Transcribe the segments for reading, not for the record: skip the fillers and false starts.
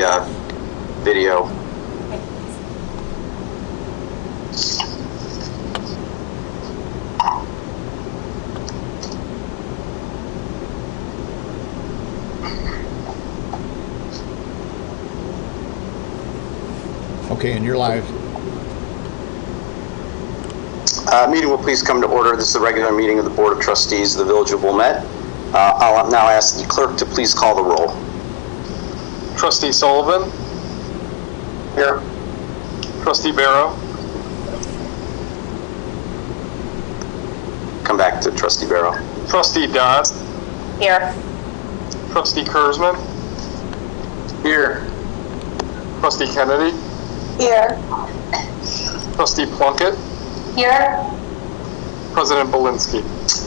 the video. Okay, and you're live. Meeting will please come to order. This is a regular meeting of the Board of Trustees of the Village of Wilmette. I'll now ask the clerk to please call the roll. Trustee Sullivan? Here. Trustee Barrow? Come back to Trustee Barrow. Trustee Dodd? Here. Trustee Kurzman? Here. Trustee Kennedy? Here. Trustee Plunkett? Here. President Belinsky?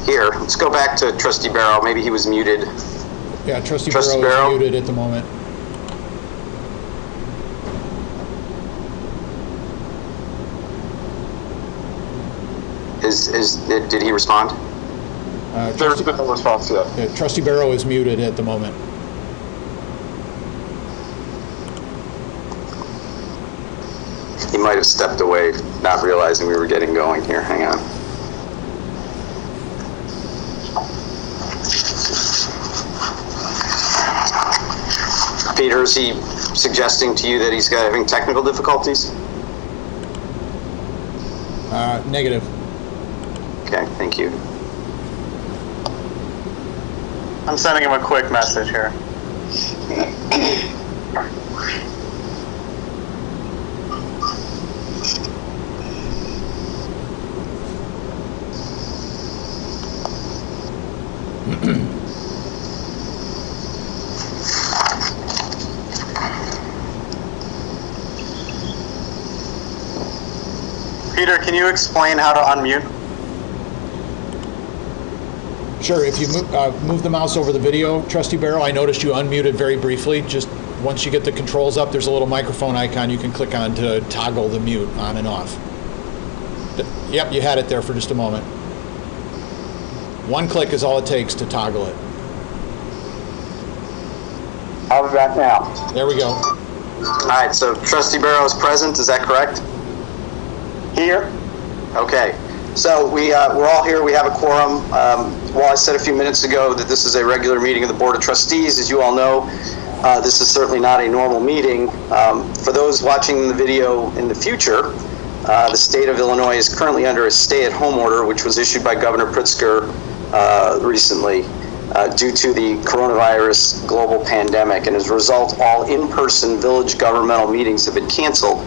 Here. Let's go back to Trustee Barrow. Maybe he was muted. Yeah, Trustee Trustee Barrow Barrow? is muted at the moment. Did he respond? There's been no response yet. Yeah, Trustee Barrow is muted at the moment. He might have stepped away, not realizing we were getting going here. Hang on. Peter, is he suggesting to you that he's having technical difficulties? Negative. Okay, thank you. I'm sending him a quick message here. Peter, can you explain how to unmute? Sure, if you move the mouse over the video, Trustee Barrow, I noticed you unmuted very briefly. Just once you get the controls up, there's a little microphone icon you can click on to toggle the mute on and off. Yep, you had it there for just a moment. One click is all it takes to toggle it. How's that now? There we go. All right, so Trustee Barrow is present, is that correct? Here? Okay, so we're all here. We have a quorum. While I said a few minutes ago that this is a regular meeting of the Board of Trustees, as you all know, this is certainly not a normal meeting. For those watching the video in the future, the state of Illinois is currently under a stay-at-home order, which was issued by Governor Pritzker recently due to the coronavirus global pandemic. And as a result, all in-person village governmental meetings have been canceled.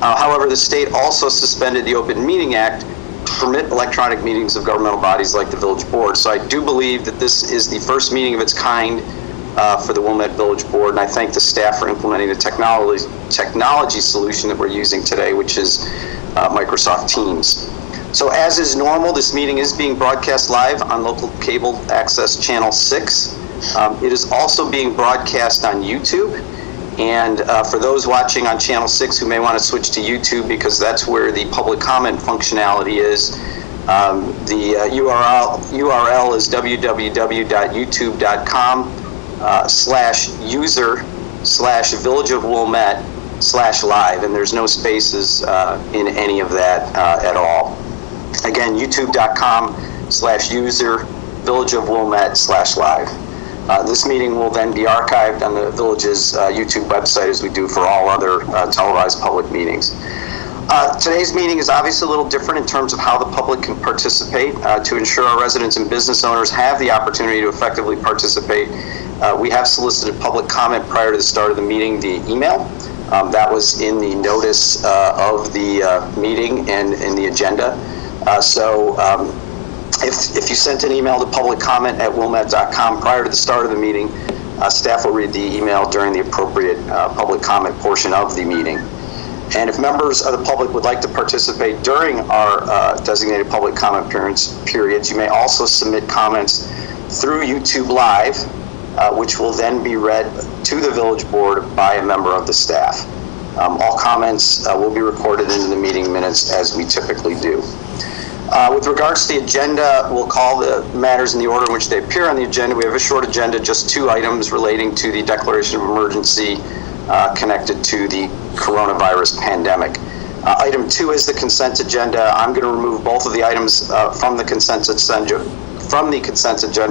However, the state also suspended the Open Meeting Act to permit electronic meetings of governmental bodies like the Village Board. So I do believe that this is the first meeting of its kind for the Wilmette Village Board, and I thank the staff for implementing the technology solution that we're using today, which is Microsoft Teams. So as is normal, this meeting is being broadcast live on local cable access channel 6. It is also being broadcast on YouTube. And for those watching on channel 6 who may want to switch to YouTube because that's where the public comment functionality is, the URL is www.youtube.com/user/Village of Wilmette/live, and there's no spaces in any of that at all. Again, youtube.com/user/Village of Wilmette/live. This meeting will then be archived on the village's YouTube website, as we do for all other televised public meetings. Today's meeting is obviously a little different in terms of how the public can participate. To ensure our residents and business owners have the opportunity to effectively participate, we have solicited public comment prior to the start of the meeting via email. That was in the notice of the meeting and in the agenda. If you sent an email to publiccomment@wilmette.com prior to the start of the meeting, staff will read the email during the appropriate public comment portion of the meeting. And if members of the public would like to participate during our designated public comment periods, you may also submit comments through YouTube Live, which will then be read to the village board by a member of the staff. All comments will be recorded into the meeting minutes as we typically do. With regards to the agenda, we'll call the matters in the order in which they appear on the agenda. We have a short agenda, just 2 items relating to the declaration of emergency connected to the coronavirus pandemic. Item 2 is the consent agenda. I'm going to remove both of the items from the consent agenda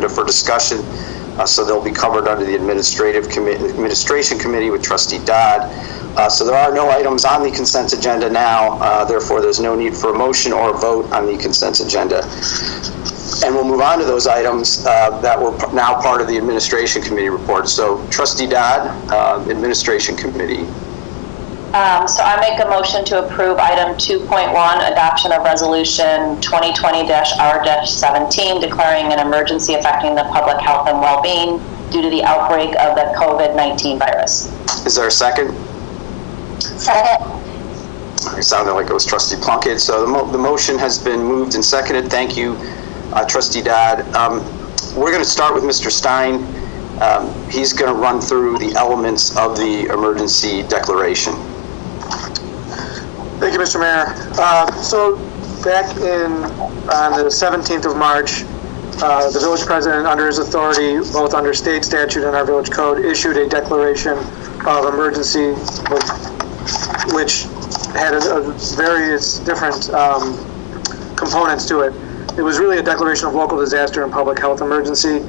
for discussion, so they'll be covered under the administration committee with Trustee Dodd. So there are no items on the consent agenda now, therefore there's no need for a motion or a vote on the consent agenda. And we'll move on to those items that were now part of the administration committee report. So Trustee Dodd, administration committee. So I make a motion to approve item 2.1, adoption of resolution 2020-R-17, declaring an emergency affecting the public health and well-being due to the outbreak of the COVID-19 virus. Is there a second? Second. It sounded like it was Trustee Plunkett. So the motion has been moved and seconded. Thank you, Trustee Dodd. We're going to start with Mr. Stein. He's going to run through the elements of the emergency declaration. Thank you, Mr. Mayor. So back on the 17th of March, the village president, under his authority, both under state statute and our village code, issued a declaration of emergency, which had various different components to it. It was really a declaration of local disaster and public health emergency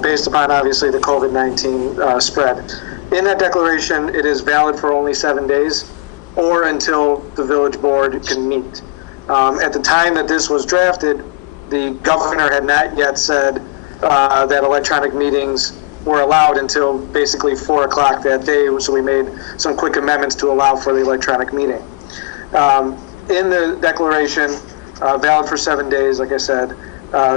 based upon, obviously, the COVID-19 spread. In that declaration, it is valid for only 7 days or until the village board can meet. At the time that this was drafted, the governor had not yet said that electronic meetings were allowed until basically 4 o'clock that day, so we made some quick amendments to allow for the electronic meeting. In the declaration, valid for 7 days, like I said,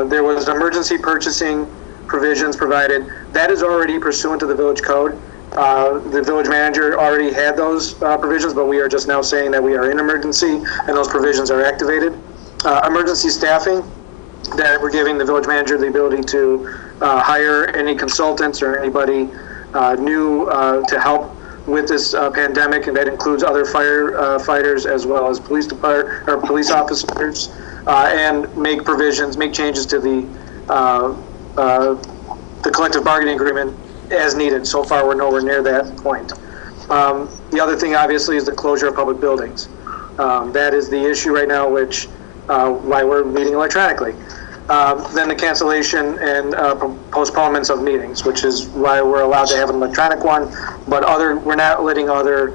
there was emergency purchasing provisions provided. That is already pursuant to the village code. The village manager already had those provisions, but we are just now saying that we are in emergency and those provisions are activated. Emergency staffing, that we're giving the village manager the ability to hire any consultants or anybody new to help with this pandemic, and that includes other firefighters as well as police officers, and make changes to the collective bargaining agreement as needed. So far, we're nowhere near that point. The other thing, obviously, is the closure of public buildings. That is the issue right now, which why we're meeting electronically. Then the cancellation and postponements of meetings, which is why we're allowed to have an electronic one, but we're not letting other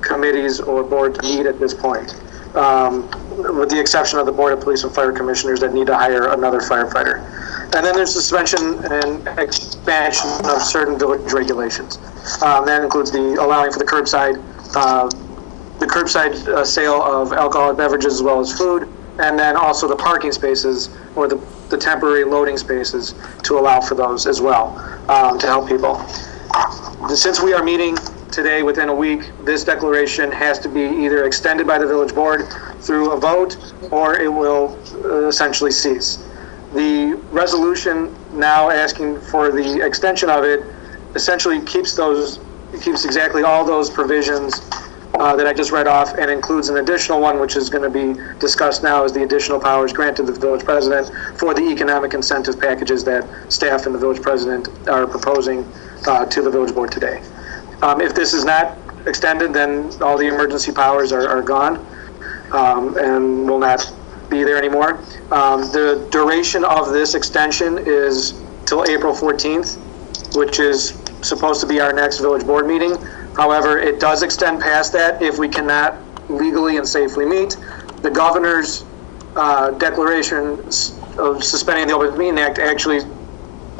committees or boards meet at this point, with the exception of the Board of Police and Fire Commissioners that need to hire another firefighter. And then there's suspension and expansion of certain village regulations. That includes the allowing for the curbside sale of alcoholic beverages as well as food, and then also the parking spaces or the temporary loading spaces to allow for those as well, to help people. Since we are meeting today within a week, this declaration has to be either extended by the village board through a vote, or it will essentially cease. The resolution now asking for the extension of it essentially keeps exactly all those provisions that I just read off, and includes an additional one, which is going to be discussed now, is the additional powers granted to the village president for the economic incentive packages that staff and the village president are proposing to the village board today. If this is not extended, then all the emergency powers are gone and will not be there anymore. The duration of this extension is till April 14th, which is supposed to be our next village board meeting. However, it does extend past that if we cannot legally and safely meet. The governor's declaration of suspending the Open Meeting Act actually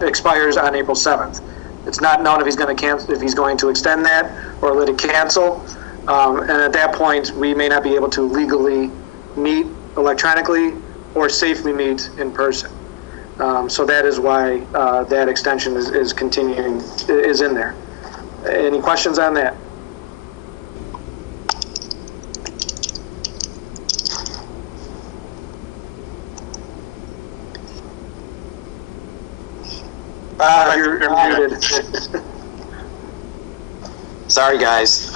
expires on April 7th. It's not known if he's going to extend that or let it cancel. And at that point, we may not be able to legally meet electronically or safely meet in person. So that is why that extension is continuing, is in there. Any questions on that? You're muted. Sorry, guys.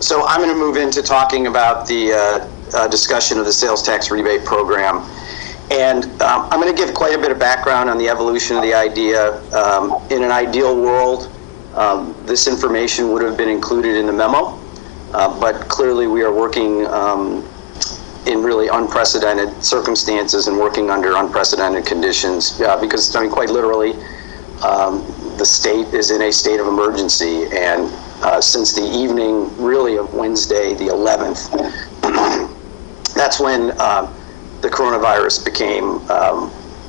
So I'm going to move into talking about the discussion of the sales tax rebate program. And I'm going to give quite a bit of background on the evolution of the idea. In an ideal world, this information would have been included in the memo, but clearly we are working in really unprecedented circumstances and working under unprecedented conditions, because, I mean, quite literally, the state is in a state of emergency, and since the evening, really, of Wednesday, the 11th, that's when the coronavirus became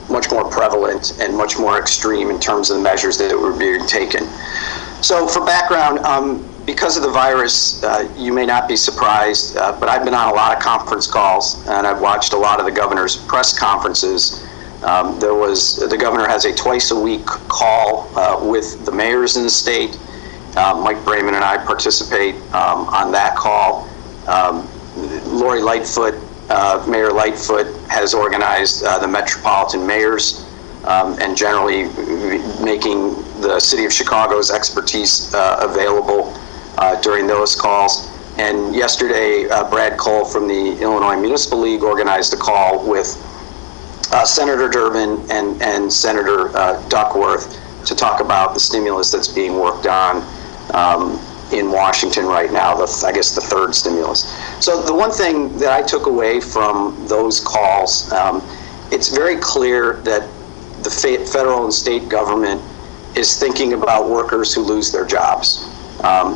much more prevalent and much more extreme in terms of the measures that were being taken. So for background, because of the virus, you may not be surprised, but I've been on a lot of conference calls and I've watched a lot of the governor's press conferences. The governor has a twice a week call with the mayors in the state. Mike Brayman and I participate on that call. Lori Lightfoot, Mayor Lightfoot, has organized the metropolitan mayors and generally making the city of Chicago's expertise available during those calls. And yesterday, Brad Cole from the Illinois Municipal League organized a call with Senator Durbin and Senator Duckworth to talk about the stimulus that's being worked on in Washington right now, I guess the third stimulus. So the one thing that I took away from those calls, it's very clear that the federal and state government is thinking about workers who lose their jobs.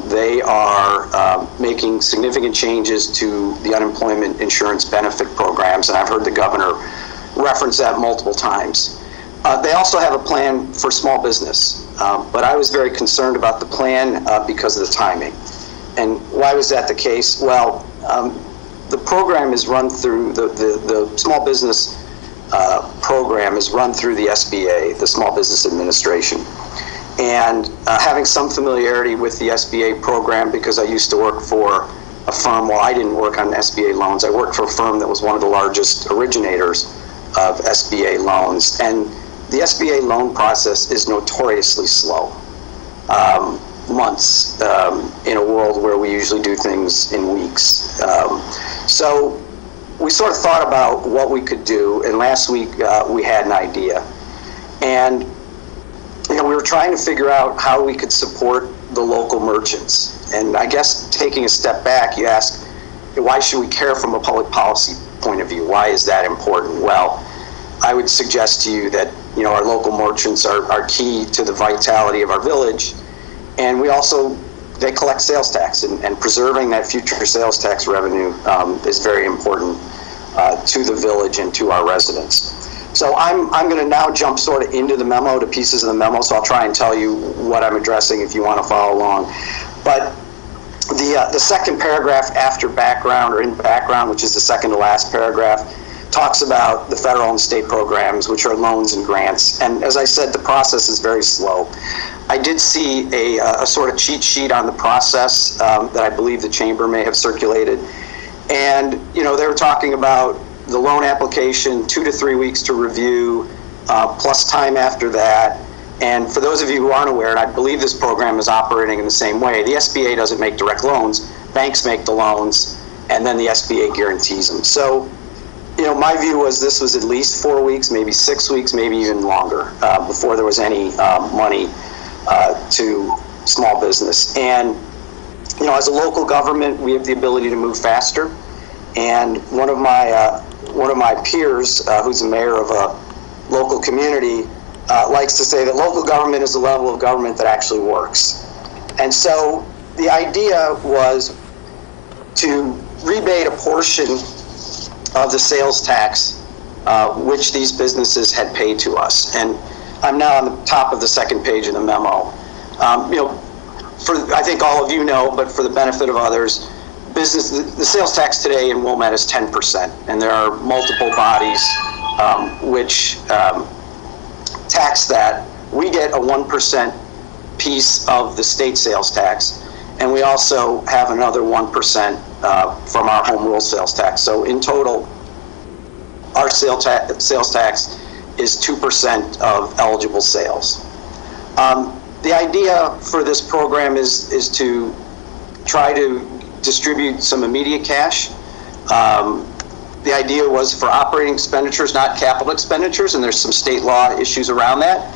They are making significant changes to the unemployment insurance benefit programs, and I've heard the governor reference that multiple times. They also have a plan for small business, but I was very concerned about the plan because of the timing. And why was that the case? Well, the program is run through, the small business program is run through the SBA, the Small Business Administration. And having some familiarity with the SBA program, because I used to work for a firm, well, I didn't work on SBA loans, I worked for a firm that was one of the largest originators of SBA loans. And the SBA loan process is notoriously slow, months in a world where we usually do things in weeks. So we sort of thought about what we could do, and last week we had an idea. And we were trying to figure out how we could support the local merchants. And I guess taking a step back, you ask, why should we care from a public policy point of view? Why is that important? Well, I would suggest to you that our local merchants are key to the vitality of our village, and they collect sales tax, and preserving that future sales tax revenue is very important to the village and to our residents. So I'm going to now jump sort of into the memo, to pieces of the memo, so I'll try and tell you what I'm addressing if you want to follow along. But the second paragraph after background, or in background, which is the second to last paragraph, talks about the federal and state programs, which are loans and grants. And as I said, the process is very slow. I did see a sort of cheat sheet on the process that I believe the chamber may have circulated. And, they were talking about the loan application, 2 to 3 weeks to review, plus time after that. And for those of you who aren't aware, and I believe this program is operating in the same way, the SBA doesn't make direct loans, banks make the loans, and then the SBA guarantees them. So, my view was this was at least 4 weeks, maybe 6 weeks, maybe even longer, before there was any money to small business. And, as a local government, we have the ability to move faster. And one of my peers, who's a mayor of a local community, likes to say that local government is the level of government that actually works. And so the idea was to rebate a portion of the sales tax which these businesses had paid to us. And I'm now on the top of the second page of the memo. I think all of you know, but for the benefit of others, the sales tax today in Wilmette is 10%, and there are multiple bodies which tax that. We get a 1% piece of the state sales tax, and we also have another 1% from our home rule sales tax. So in total, our sales tax is 2% of eligible sales. The idea for this program is to try to distribute some immediate cash The idea was for operating expenditures, not capital expenditures, and there's some state law issues around that.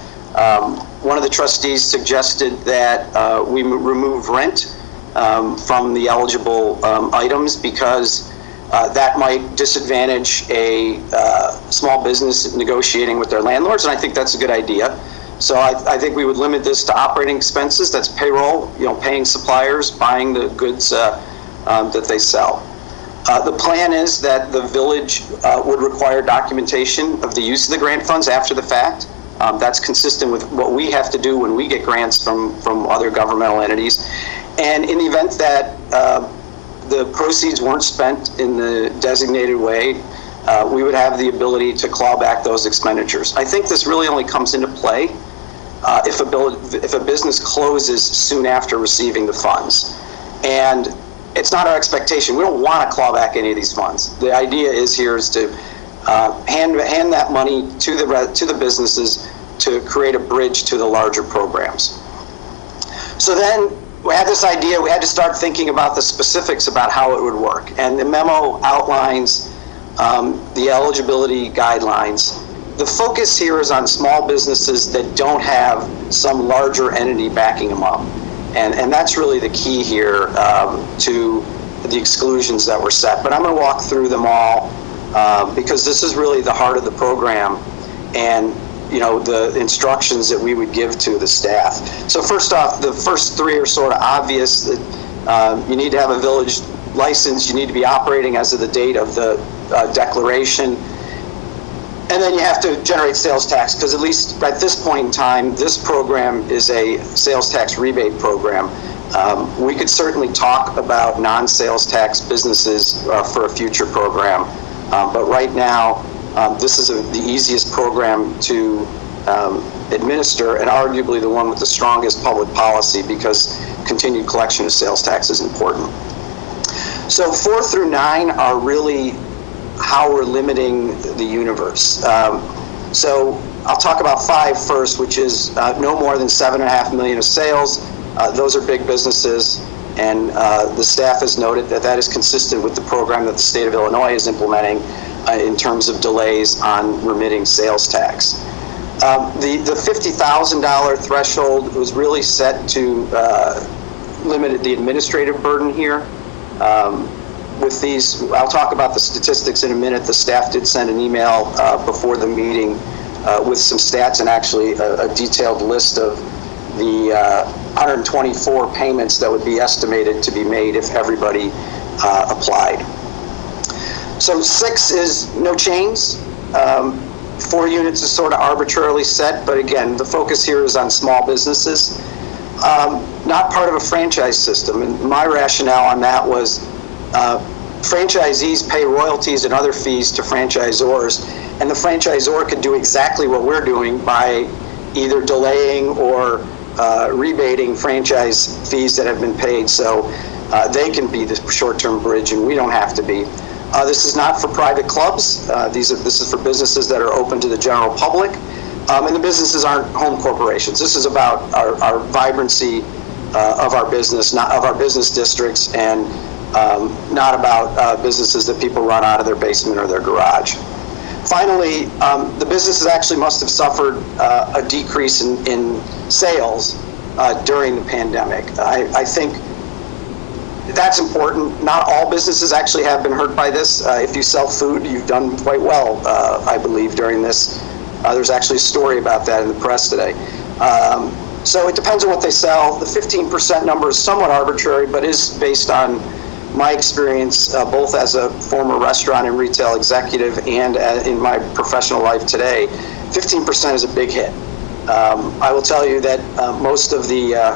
One of the trustees suggested that we remove rent from the eligible items because that might disadvantage a small business negotiating with their landlords, and I think that's a good idea. So I think we would limit this to operating expenses. That's payroll, paying suppliers, buying the goods that they sell. The plan is that the village would require documentation of the use of the grant funds after the fact. That's consistent with what we have to do when we get grants from other governmental entities. And in the event that the proceeds weren't spent in the designated way, we would have the ability to claw back those expenditures. I think this really only comes into play if a business closes soon after receiving the funds. And it's not our expectation. We don't want to claw back any of these funds. The idea is to hand that money to the businesses to create a bridge to the larger programs. So then we had this idea. We had to start thinking about the specifics about how it would work. And the memo outlines the eligibility guidelines. The focus here is on small businesses that don't have some larger entity backing them up. And that's really the key here to the exclusions that were set. But I'm going to walk through them all because this is really the heart of the program and the instructions that we would give to the staff. So first off, the first three are sort of obvious. That you need to have a village license. You need to be operating as of the date of the declaration. And then you have to generate sales tax, because at least at this point in time, this program is a sales tax rebate program. We could certainly talk about non-sales tax businesses for a future program. But right now, this is the easiest program to administer, and arguably the one with the strongest public policy, because continued collection of sales tax is important. So 4 through 9 are really how we're limiting the universe. So I'll talk about 5 first, which is no more than $7.5 million of sales. Those are big businesses, and the staff has noted that that is consistent with the program that the state of Illinois is implementing in terms of delays on remitting sales tax. The $50,000 threshold was really set to limit the administrative burden here. With these, I'll talk about the statistics in a minute. The staff did send an email before the meeting with some stats and actually a detailed list of the 124 payments that would be estimated to be made if everybody applied. So 6 is no chains. 4 units is sort of arbitrarily set, but again, the focus here is on small businesses. Not part of a franchise system, and my rationale on that was franchisees pay royalties and other fees to franchisors, and the franchisor could do exactly what we're doing by either delaying or rebating franchise fees that have been paid, so they can be the short-term bridge and we don't have to be. This is not for private clubs. This is for businesses that are open to the general public, and the businesses aren't home corporations. This is about our vibrancy of our business, not of our business districts, and not about businesses that people run out of their basement or their garage. Finally, the businesses actually must have suffered a decrease in sales during the pandemic. I think that's important. Not all businesses actually have been hurt by this. If you sell food, you've done quite well, I believe, during this. There's actually a story about that in the press today. So it depends on what they sell. The 15% number is somewhat arbitrary, but is based on my experience, both as a former restaurant and retail executive and in my professional life today. 15% is a big hit. I will tell you that most of the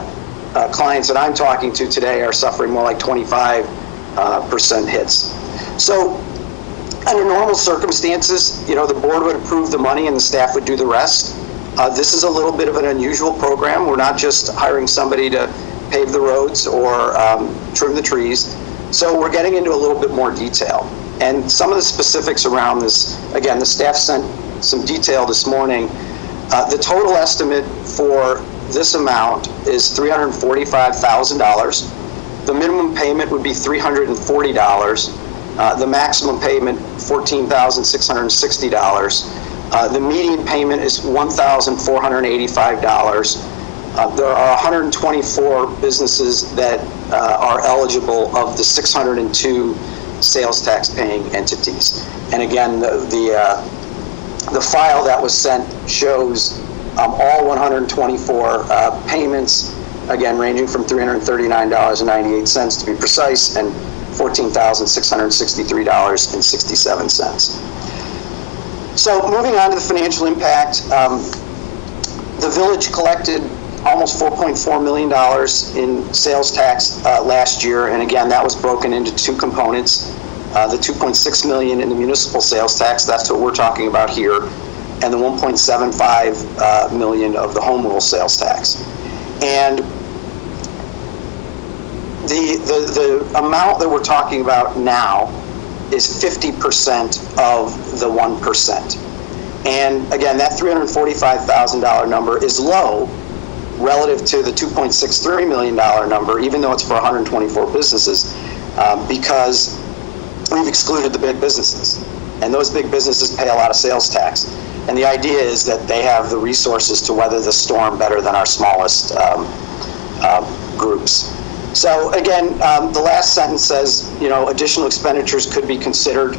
clients that I'm talking to today are suffering more like 25% hits. So under normal circumstances, the board would approve the money and the staff would do the rest. This is a little bit of an unusual program. We're not just hiring somebody to pave the roads or trim the trees. So we're getting into a little bit more detail. And some of the specifics around this, again, the staff sent some detail this morning. The total estimate for this amount is $345,000. The minimum payment would be $340. The maximum payment, $14,660. The median payment is $1,485. There are 124 businesses that are eligible of the 602 sales tax paying entities. And again, the file that was sent shows all 124 payments, again, ranging from $339.98 to be precise, and $14,663.67. So moving on to the financial impact, the village collected almost $4.4 million in sales tax last year, and again, that was broken into two components. The $2.6 million in the municipal sales tax, that's what we're talking about here, and the $1.75 million of the home rule sales tax. And the amount that we're talking about now is 50% of the 1%. And again, that $345,000 number is low relative to the $2.63 million number, even though it's for 124 businesses, because we've excluded the big businesses. And those big businesses pay a lot of sales tax. And the idea is that they have the resources to weather the storm better than our smallest groups. So again, the last sentence says, additional expenditures could be considered.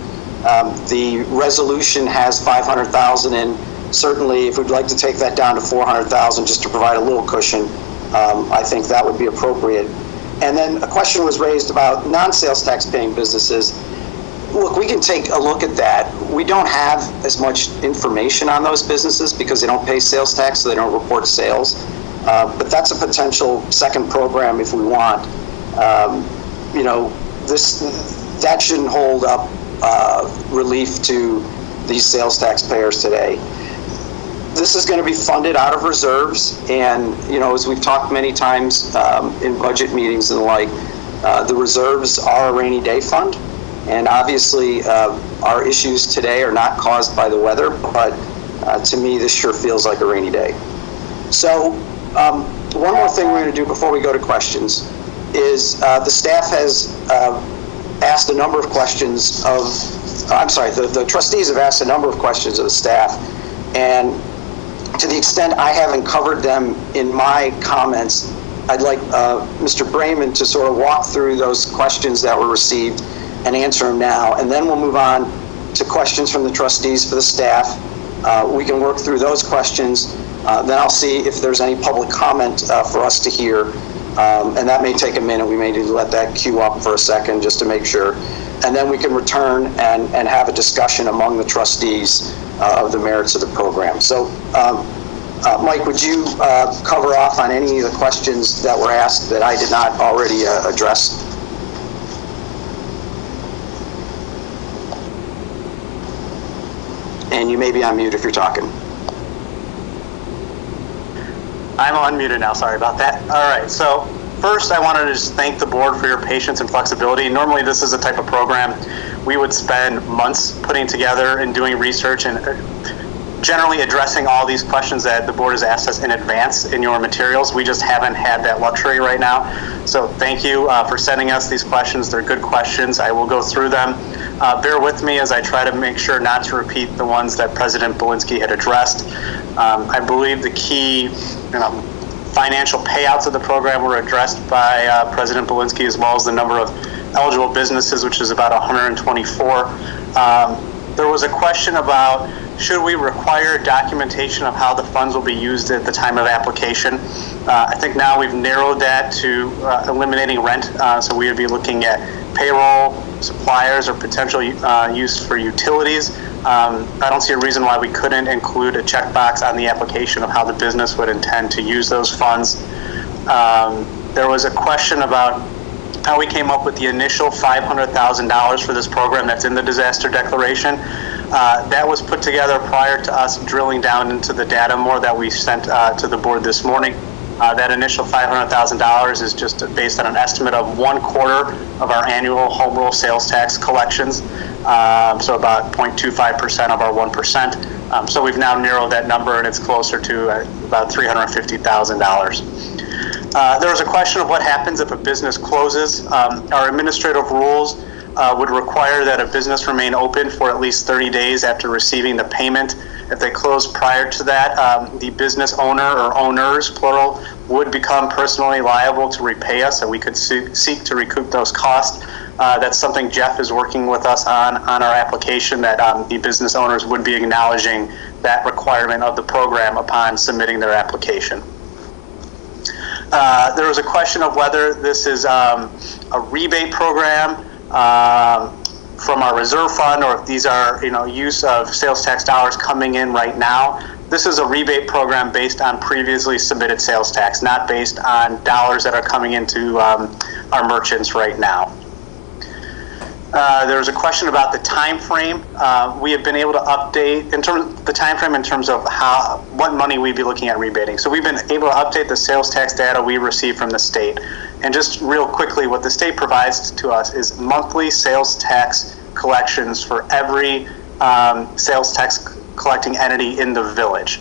The resolution has $500,000 in. Certainly, if we'd like to take that down to $400,000 just to provide a little cushion, I think that would be appropriate. And then a question was raised about non-sales tax paying businesses. Look, we can take a look at that. We don't have as much information on those businesses because they don't pay sales tax, so they don't report sales. But that's a potential second program if we want. That shouldn't hold up relief to these sales taxpayers today. This is going to be funded out of reserves, and as we've talked many times in budget meetings and the like, the reserves are a rainy day fund, and obviously our issues today are not caused by the weather, but to me this sure feels like a rainy day. So one more thing we're going to do before we go to questions is the staff has asked a number of questions of, the trustees have asked a number of questions of the staff, and to the extent I haven't covered them in my comments, I'd like Mr. Brayman to sort of walk through those questions that were received and answer them now, and then we'll move on to questions from the trustees for the staff. We can work through those questions. Then I'll see if there's any public comment for us to hear, and that may take a minute. We may need to let that queue up for a second just to make sure. And then we can return and have a discussion among the trustees of the merits of the program. So, Mike, would you cover off on any of the questions that were asked that I did not already address? And you may be on mute if you're talking. I'm unmuted now, sorry about that. All right, so first I wanted to just thank the board for your patience and flexibility. Normally this is a type of program we would spend months putting together and doing research and generally addressing all these questions that the board has asked us in advance in your materials. We just haven't had that luxury right now. So thank you for sending us these questions. They're good questions. I will go through them. Bear with me as I try to make sure not to repeat the ones that President Belinsky had addressed. I believe the key financial payouts of the program were addressed by President Belinsky, as well as the number of eligible businesses, which is about 124. There was a question about, should we require documentation of how the funds will be used at the time of application? I think now we've narrowed that to eliminating rent, so we would be looking at payroll, suppliers, or potential use for utilities. I don't see a reason why we couldn't include a checkbox on the application of how the business would intend to use those funds. There was a question about how we came up with the initial $500,000 for this program that's in the disaster declaration. That was put together prior to us drilling down into the data more that we sent to the board this morning. That initial $500,000 is just based on an estimate of 1/4 of our annual home rule sales tax collections, so about 0.25% of our 1%. So we've now narrowed that number, and it's closer to about $350,000. There was a question of what happens if a business closes. Our administrative rules would require that a business remain open for at least 30 days after receiving the payment. If they close prior to that, the business owner or owners, plural, would become personally liable to repay us, and we could seek to recoup those costs. That's something Jeff is working with us on our application, that the business owners would be acknowledging that requirement of the program upon submitting their application. There was a question of whether this is a rebate program from our reserve fund, or if these are, use of sales tax dollars coming in right now. This is a rebate program based on previously submitted sales tax, not based on dollars that are coming into our merchants right now. There was a question about the time frame. We have been able to update the time frame in terms of what money we'd be looking at rebating. So we've been able to update the sales tax data we receive from the state. And just real quickly, what the state provides to us is monthly sales tax collections for every sales tax collecting entity in the village.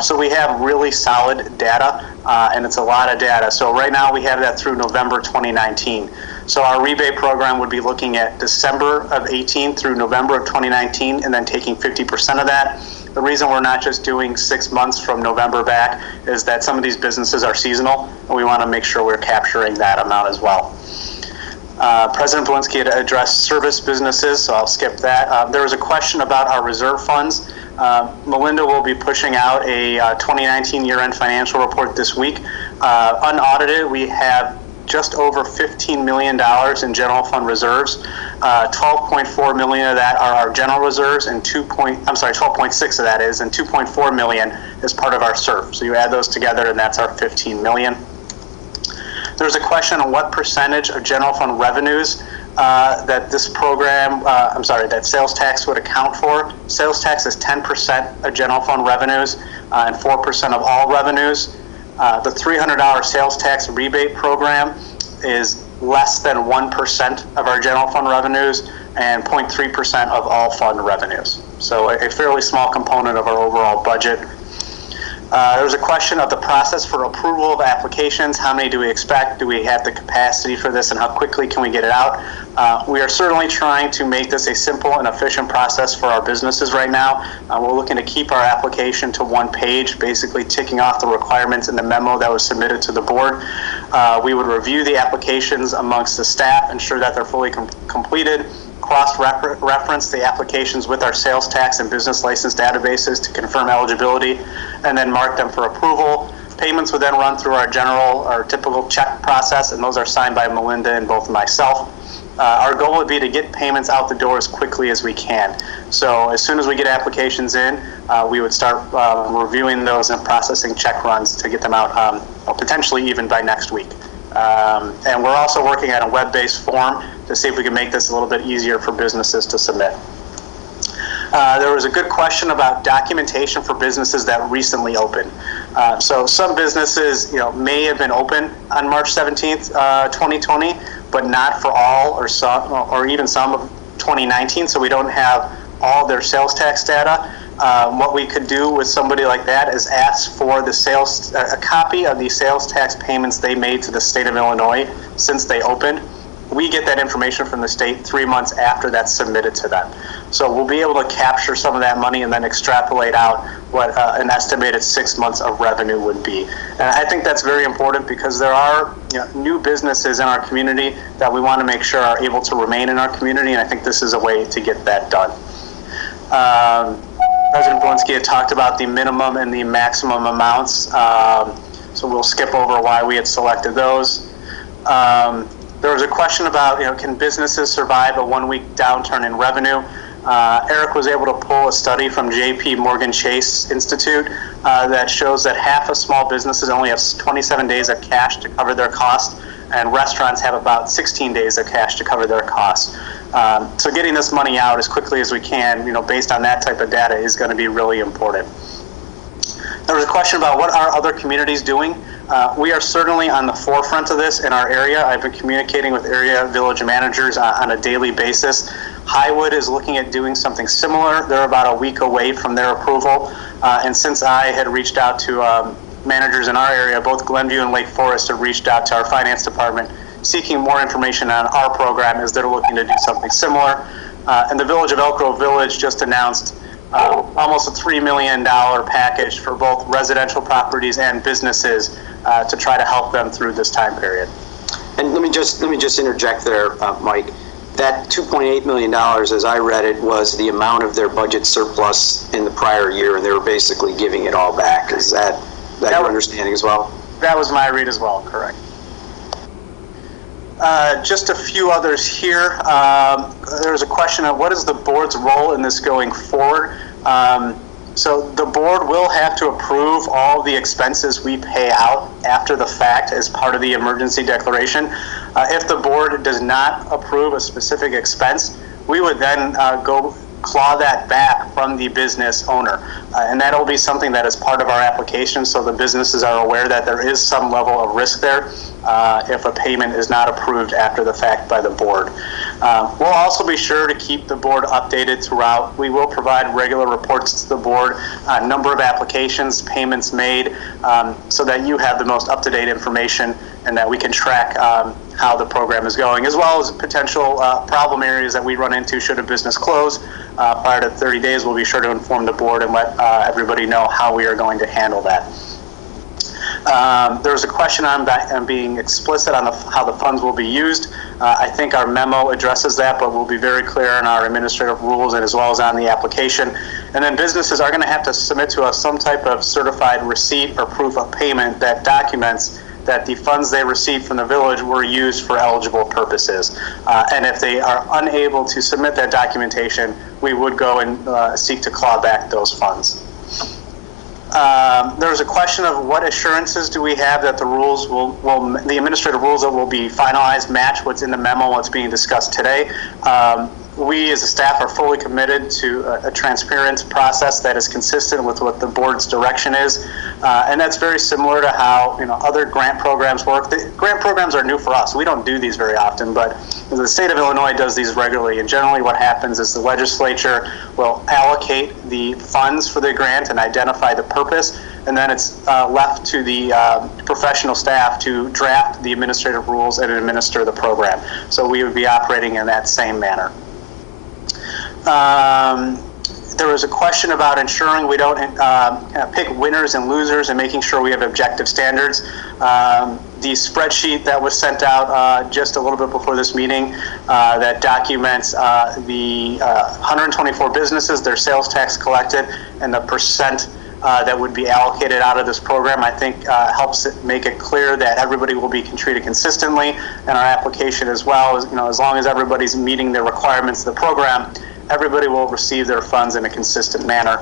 So we have really solid data, and it's a lot of data. So right now we have that through November 2019. So our rebate program would be looking at December of 18 through November of 2019, and then taking 50% of that. The reason we're not just doing 6 months from November back is that some of these businesses are seasonal, and we want to make sure we're capturing that amount as well. President Belinsky had addressed service businesses, so I'll skip that. There was a question about our reserve funds. Melinda will be pushing out a 2019 year-end financial report this week. Unaudited, we have just over $15 million in general fund reserves. 12.4 million of that are our general reserves, and 12.6 of that is, and 2.4 million is part of our SERF. So you add those together, and that's our 15 million. There's a question on what percentage of general fund revenues that this program, that sales tax would account for. Sales tax is 10% of general fund revenues and 4% of all revenues. The $300 sales tax rebate program is less than 1% of our general fund revenues and 0.3% of all fund revenues. So a fairly small component of our overall budget. There was a question of the process for approval of applications. How many do we expect? Do we have the capacity for this, and how quickly can we get it out? We are certainly trying to make this a simple and efficient process for our businesses right now. We're looking to keep our application to one page, basically ticking off the requirements in the memo that was submitted to the board. We would review the applications amongst the staff, ensure that they're fully completed, cross-reference the applications with our sales tax and business license databases to confirm eligibility, and then mark them for approval. Payments would then run through our typical check process, and those are signed by Melinda and both myself. Our goal would be to get payments out the door as quickly as we can. So as soon as we get applications in, we would start reviewing those and processing check runs to get them out potentially even by next week. And we're also working on a web-based form to see if we can make this a little bit easier for businesses to submit. There was a good question about documentation for businesses that recently opened. So some businesses, may have been open on March 17th, 2020, but not for all or some, or even some of 2019. So we don't have all their sales tax data. What we could do with somebody like that is ask for a copy of the sales tax payments they made to the state of Illinois since they opened. We get that information from the state 3 months after that's submitted to them. So we'll be able to capture some of that money and then extrapolate out what an estimated 6 months of revenue would be. And I think that's very important because there are new businesses in our community that we want to make sure are able to remain in our community, and I think this is a way to get that done. President Belinsky had talked about the minimum and the maximum amounts, so we'll skip over why we had selected those. There was a question about, can businesses survive a one-week downturn in revenue? Eric was able to pull a study from JP Morgan Chase Institute that shows that half of small businesses only have 27 days of cash to cover their costs, and restaurants have about 16 days of cash to cover their costs. So getting this money out as quickly as we can, based on that type of data, is going to be really important. There was a question about what are other communities doing. We are certainly on the forefront of this in our area. I've been communicating with area village managers on a daily basis. Highwood is looking at doing something similar. They're about a week away from their approval. And since I had reached out to managers in our area, both Glenview and Lake Forest have reached out to our finance department seeking more information on our program as they're looking to do something similar. And the Village of Elk Grove Village just announced almost a $3 million package for both residential properties and businesses to try to help them through this time period. And let me just interject there, Mike. That $2.8 million, as I read it, was the amount of their budget surplus in the prior year, and they were basically giving it all back. Is that your understanding as well? That was my read as well, correct. Just a few others here. There's a question of what is the board's role in this going forward? So the board will have to approve all the expenses we pay out after the fact as part of the emergency declaration. If the board does not approve a specific expense, we would then go claw that back from the business owner. And that'll be something that is part of our application, so the businesses are aware that there is some level of risk there if a payment is not approved after the fact by the board. We'll also be sure to keep the board updated throughout. We will provide regular reports to the board, number of applications, payments made, so that you have the most up-to-date information and that we can track how the program is going, as well as potential problem areas that we run into should a business close. Prior to 30 days, we'll be sure to inform the board and let everybody know how we are going to handle that. There was a question on being explicit on how the funds will be used. I think our memo addresses that, but we'll be very clear in our administrative rules and as well as on the application. And then businesses are going to have to submit to us some type of certified receipt or proof of payment that documents that the funds they received from the village were used for eligible purposes. And if they are unable to submit that documentation, we would go and seek to claw back those funds. There's a question of what assurances do we have that the rules the administrative rules that will be finalized match what's in the memo, what's being discussed today. We as a staff are fully committed to a transparent process that is consistent with what the board's direction is. And that's very similar to how other grant programs work. The grant programs are new for us. We don't do these very often, but the state of Illinois does these regularly. And generally what happens is the legislature will allocate the funds for the grant and identify the purpose, and then it's left to the professional staff to draft the administrative rules and administer the program. So we would be operating in that same manner. There was a question about ensuring we don't pick winners and losers and making sure we have objective standards. The spreadsheet that was sent out just a little bit before this meeting that documents the 124 businesses, their sales tax collected, and the percent that would be allocated out of this program, I think helps make it clear that everybody will be treated consistently, and our application as well, as long as everybody's meeting the requirements of the program, everybody will receive their funds in a consistent manner.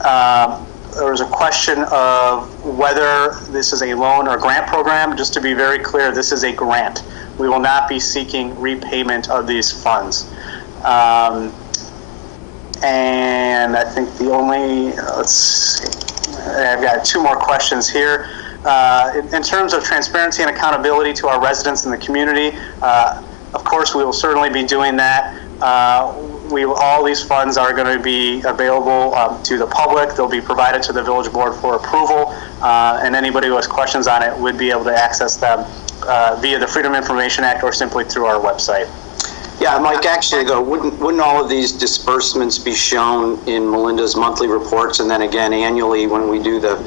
There was a question of whether this is a loan or grant program. Just to be very clear, this is a grant. We will not be seeking repayment of these funds. And I think the only, let's see, I've got two more questions here. In terms of transparency and accountability to our residents in the community, of course, we will certainly be doing that. All these funds are going to be available to the public. They'll be provided to the village board for approval, and anybody who has questions on it would be able to access them via the Freedom of Information Act or simply through our website. Yeah, Mike, actually, though, wouldn't all of these disbursements be shown in Melinda's monthly reports, and then again annually when we do the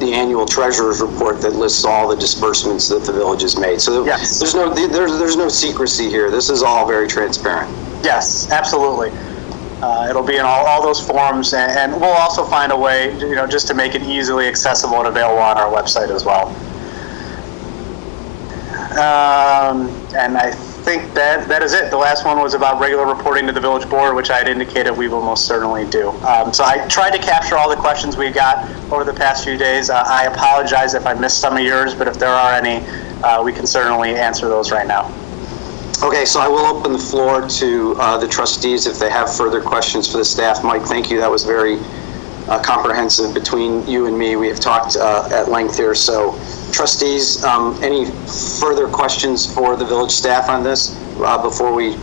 annual treasurer's report that lists all the disbursements that the village has made? So yes. there's no secrecy here. This is all very transparent. Yes, absolutely. It'll be in all those forms, and we'll also find a way, just to make it easily accessible and available on our website as well. And I think that is it. The last one was about regular reporting to the village board, which I had indicated we will most certainly do. So I tried to capture all the questions we got over the past few days. I apologize if I missed some of yours, but if there are any, we can certainly answer those right now. Okay, so I will open the floor to the trustees if they have further questions for the staff. Mike, thank you. That was very comprehensive. Between you and me, we have talked at length here. So trustees, any further questions for the village staff on this before we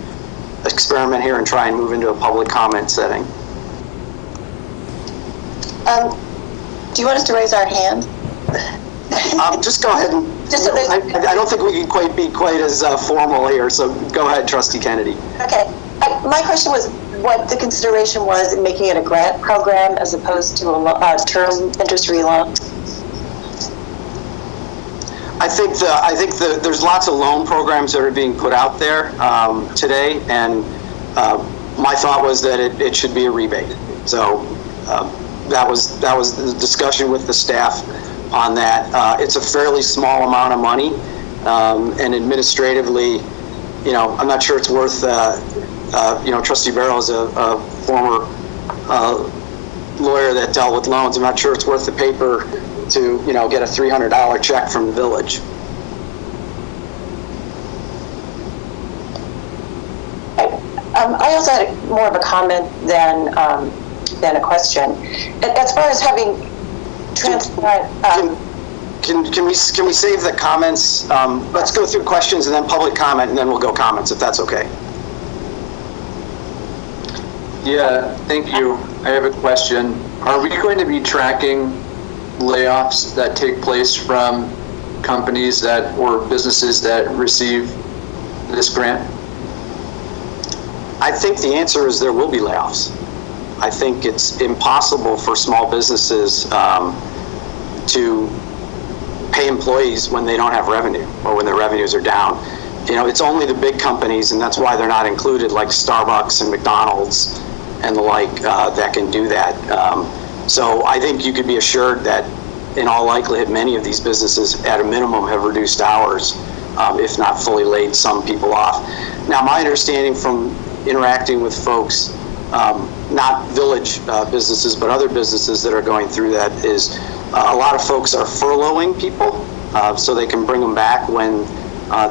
experiment here and try and move into a public comment setting? Do you want us to raise our hand? Just go ahead and Just so there's, I don't think we can quite be quite as formal here, so go ahead, Trustee Kennedy. Okay. My question was what the consideration was in making it a grant program as opposed to a term interest-free loan. I think there's lots of loan programs that are being put out there today, and my thought was that it should be a rebate. So that was the discussion with the staff on that. It's a fairly small amount of money, and administratively, I'm not sure it's worth. Trustee Barrow is a former lawyer that dealt with loans. I'm not sure it's worth the paper to get a $300 check from the village. I also had more of a comment than a question. As far as having transparent. Can we save the comments? Let's go through questions and then public comment, and then we'll go comments, if that's okay. Yeah, thank you. I have a question. Are we going to be tracking layoffs that take place from companies or businesses that receive this grant? I think the answer is there will be layoffs. I think it's impossible for small businesses to pay employees when they don't have revenue or when their revenues are down. It's only the big companies, and that's why they're not included, like Starbucks and McDonald's and the like, that can do that. So I think you could be assured that in all likelihood, many of these businesses at a minimum have reduced hours, if not fully laid some people off. Now, my understanding from interacting with folks, not village businesses, but other businesses that are going through that, is a lot of folks are furloughing people so they can bring them back when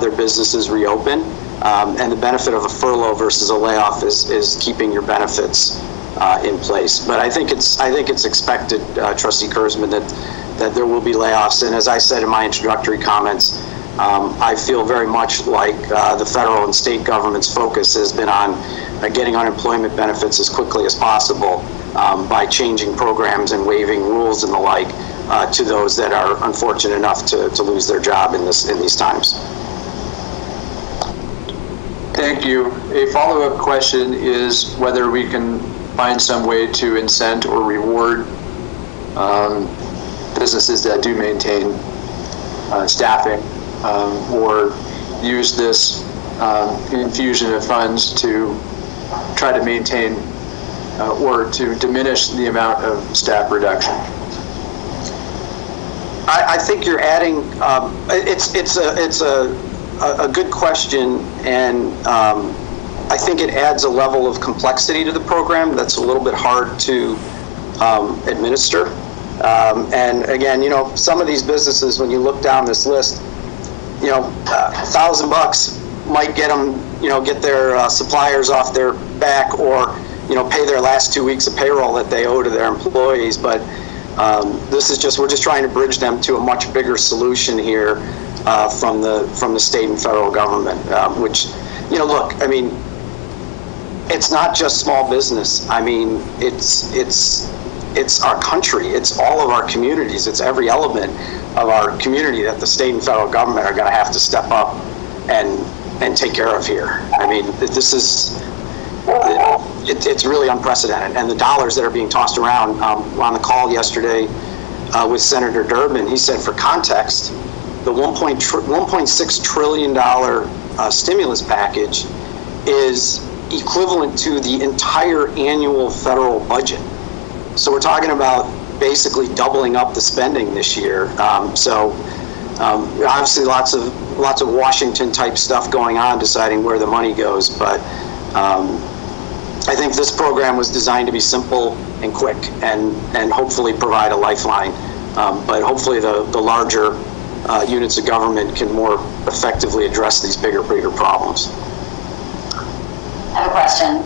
their businesses reopen. And the benefit of a furlough versus a layoff is keeping your benefits in place. But I think it's expected, Trustee Kurzman, that there will be layoffs. And as I said in my introductory comments, I feel very much like the federal and state government's focus has been on getting unemployment benefits as quickly as possible by changing programs and waiving rules and the like to those that are unfortunate enough to lose their job in these times. Thank you. A follow-up question is whether we can find some way to incent or reward businesses that do maintain staffing or use this infusion of funds to try to maintain or to diminish the amount of staff reduction. I think you're adding. It's a good question, and I think it adds a level of complexity to the program that's a little bit hard to administer. And again, some of these businesses, when you look down this list, $1,000 might get them, get their suppliers off their back, or pay their last 2 weeks of payroll that they owe to their employees. But we're just trying to bridge them to a much bigger solution here from the state and federal government, which, look, I mean, it's not just small business. I mean, it's our country. It's all of our communities. It's every element of our community that the state and federal government are going to have to step up and take care of here. I mean, it's really unprecedented. And the dollars that are being tossed around, on the call yesterday with Senator Durbin, he said, for context, the $1.6 trillion stimulus package is equivalent to the entire annual federal budget. So we're talking about basically doubling up the spending this year. Obviously lots of Washington type stuff going on, deciding where the money goes. But I think this program was designed to be simple and quick, and hopefully provide a lifeline. But hopefully the larger units of government can more effectively address these bigger problems. I have a question.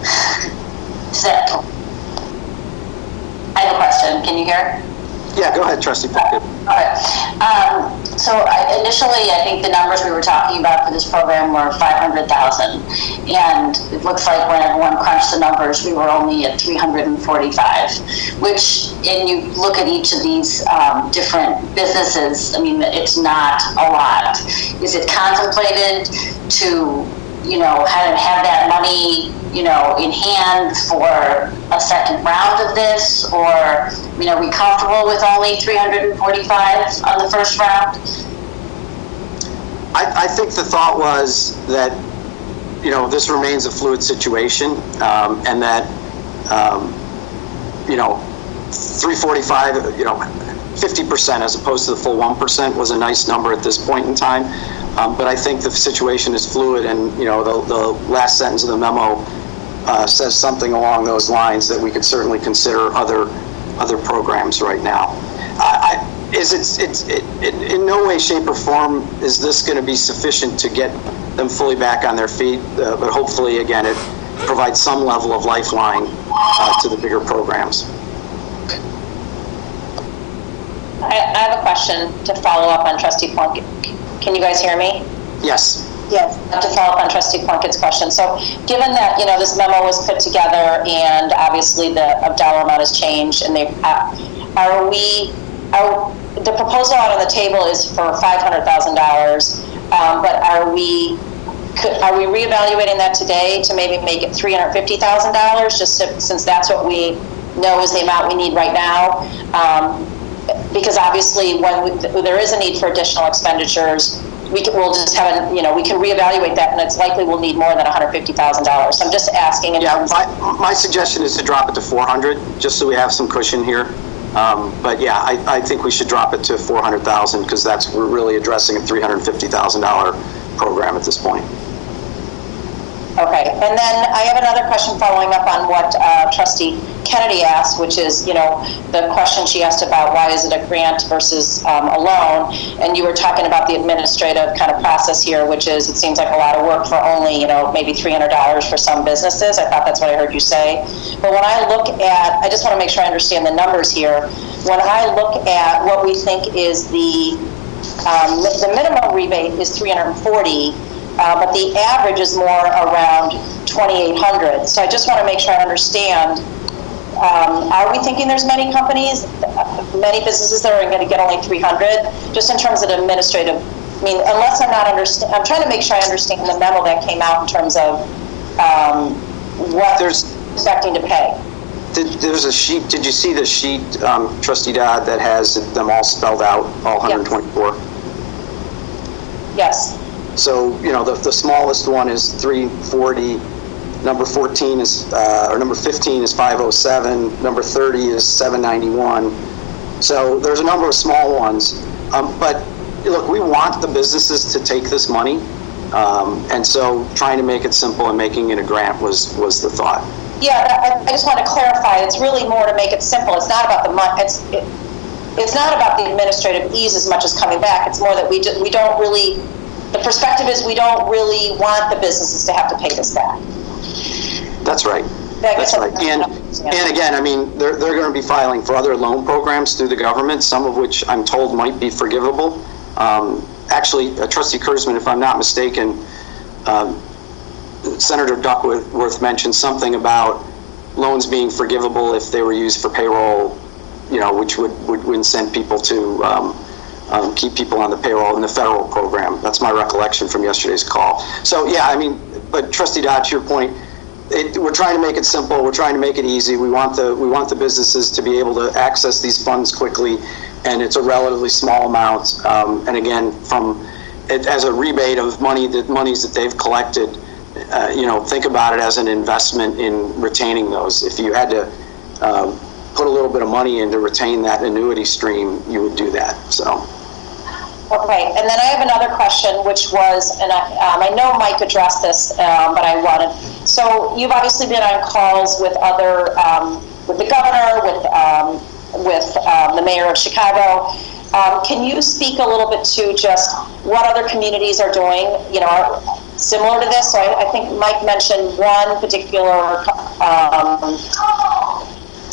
I have a question. Can you hear? Yeah, go ahead, Trustee Plunkett. So initially, I think the numbers we were talking about for this program were 500,000, and it looks like when everyone crunched the numbers, we were only at 345. Which, and you look at each of these different businesses, I mean, it's not a lot. Is it contemplated to, have that money, in hand for a second round of this, or, are we comfortable with only 345 on the first round? I think the thought was that, this remains a fluid situation, and that, 345, 50% as opposed to the full 1% was a nice number at this point in time. But I think the situation is fluid, and, the last sentence of the memo says something along those lines that we could certainly consider other programs right now. In no way, shape, or form is this going to be sufficient to get them fully back on their feet, but hopefully, again, it provides some level of lifeline to the bigger programs. I have a question to follow up on Trustee Plunkett. Can you guys hear me? Yes. Yes, to follow up on Trustee Plunkett's question. So given that, this memo was put together and obviously the dollar amount has changed, and the proposal out on the table is for $500,000, but are we reevaluating that today to maybe make it $350,000, since that's what we know is the amount we need right now? Because obviously when there is a need for additional expenditures, we'll just have we can reevaluate that, and it's likely we'll need more than $150,000. So I'm just asking. My suggestion is to drop it to 400, just so we have some cushion here. But yeah, I think we should drop it to 400,000, because we're really addressing a $350,000 program at this point. Okay, and then I have another question following up on what Trustee Kennedy asked, which is, the question she asked about why is it a grant versus a loan, and you were talking about the administrative kind of process here, which is, it seems like a lot of work for only, maybe $300 for some businesses. I thought that's what I heard you say. But when I look at, I just want to make sure I understand the numbers here. When I look at what we think is the minimum rebate is $340, but the average is more around $2,800. So I just want to make sure I understand. Are we thinking there's many businesses that are going to get only $300? Just in terms of the administrative, unless I'm not understand, I'm trying to make sure I understand the memo that came out in terms of what they're expecting to pay. There's a sheet. Did you see the sheet, Trustee Dodd, that has them all spelled out, all 124? Yes. So, the smallest one is 340, number 14 is, or number 15 is 507, number 30 is 791. So there's a number of small ones. But look, we want the businesses to take this money. And so trying to make it simple and making it a grant was the thought. Yeah, I just want to clarify, it's really more to make it simple. It's not about the money. It's not about the administrative ease as much as coming back. It's more that we don't really, the perspective is we don't really want the businesses to have to pay this back. That's right. That's right. And again, they're going to be filing for other loan programs through the government, some of which I'm told might be forgivable. Actually, Trustee Kurzman, if I'm not mistaken, Senator Duckworth mentioned something about loans being forgivable if they were used for payroll, which would incent people to keep people on the payroll in the federal program. That's my recollection from yesterday's call. So yeah, but Trustee Dodd, to your point, we're trying to make it simple. We're trying to make it easy. We want the businesses to be able to access these funds quickly, and it's a relatively small amount. And again, as a rebate of monies that they've collected, think about it as an investment in retaining those. If you had to put a little bit of money in to retain that annuity stream, you would do that. So. Okay, and then I have another question, which was, and I know Mike addressed this, but I wanted. So you've obviously been on calls with other, with the governor, with the mayor of Chicago. Can you speak a little bit to just what other communities are doing, similar to this? So I think Mike mentioned one particular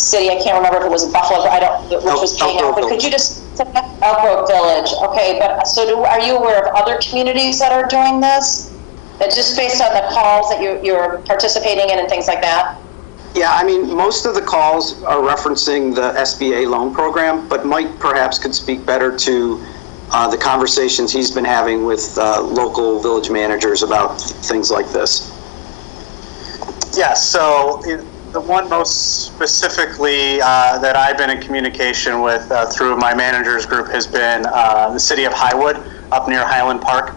city, I can't remember if it was Buffalo, which was paying out, but could you just, Elk Grove Village, okay, but, so are you aware of other communities that are doing this? That just based on the calls that you're participating in and things like that? Yeah, I mean, most of the calls are referencing the SBA loan program, but Mike perhaps could speak better to the conversations he's been having with local village managers about things like this. Yes, so the one most specifically that I've been in communication with through my managers group has been the city of Highwood up near Highland Park.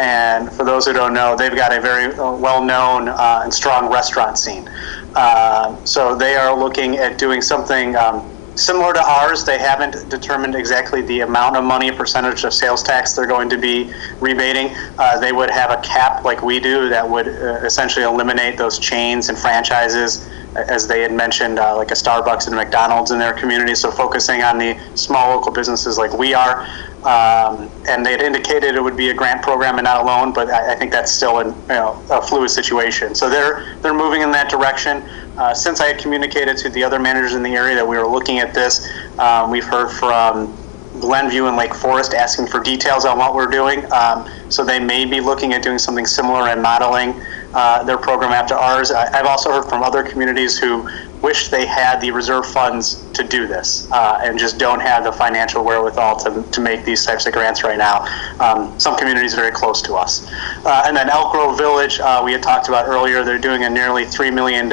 And for those who don't know, they've got a very well-known and strong restaurant scene. So they are looking at doing something similar to ours. They haven't determined exactly the amount of money, percentage of sales tax they're going to be rebating. They would have a cap like we do that would essentially eliminate those chains and franchises, as they had mentioned, like a Starbucks and a McDonald's in their community. So focusing on the small local businesses like we are. And they had indicated it would be a grant program and not a loan, but I think that's still a fluid situation. So they're moving in that direction. Since I had communicated to the other managers in the area that we were looking at this, we've heard from Glenview and Lake Forest asking for details on what we're doing. So they may be looking at doing something similar and modeling their program after ours. I've also heard from other communities who wish they had the reserve funds to do this and just don't have the financial wherewithal to make these types of grants right now. Some communities very close to us. And then Elk Grove Village, we had talked about earlier, they're doing a nearly $3 million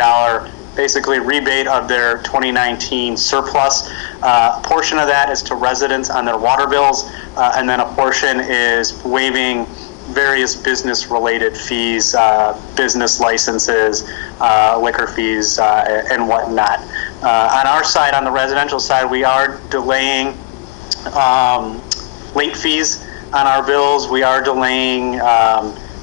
basically rebate of their 2019 surplus. A portion of that is to residents on their water bills, and then a portion is waiving various business-related fees, business licenses, liquor fees, and whatnot. On our side, on the residential side, we are delaying late fees on our bills. We are delaying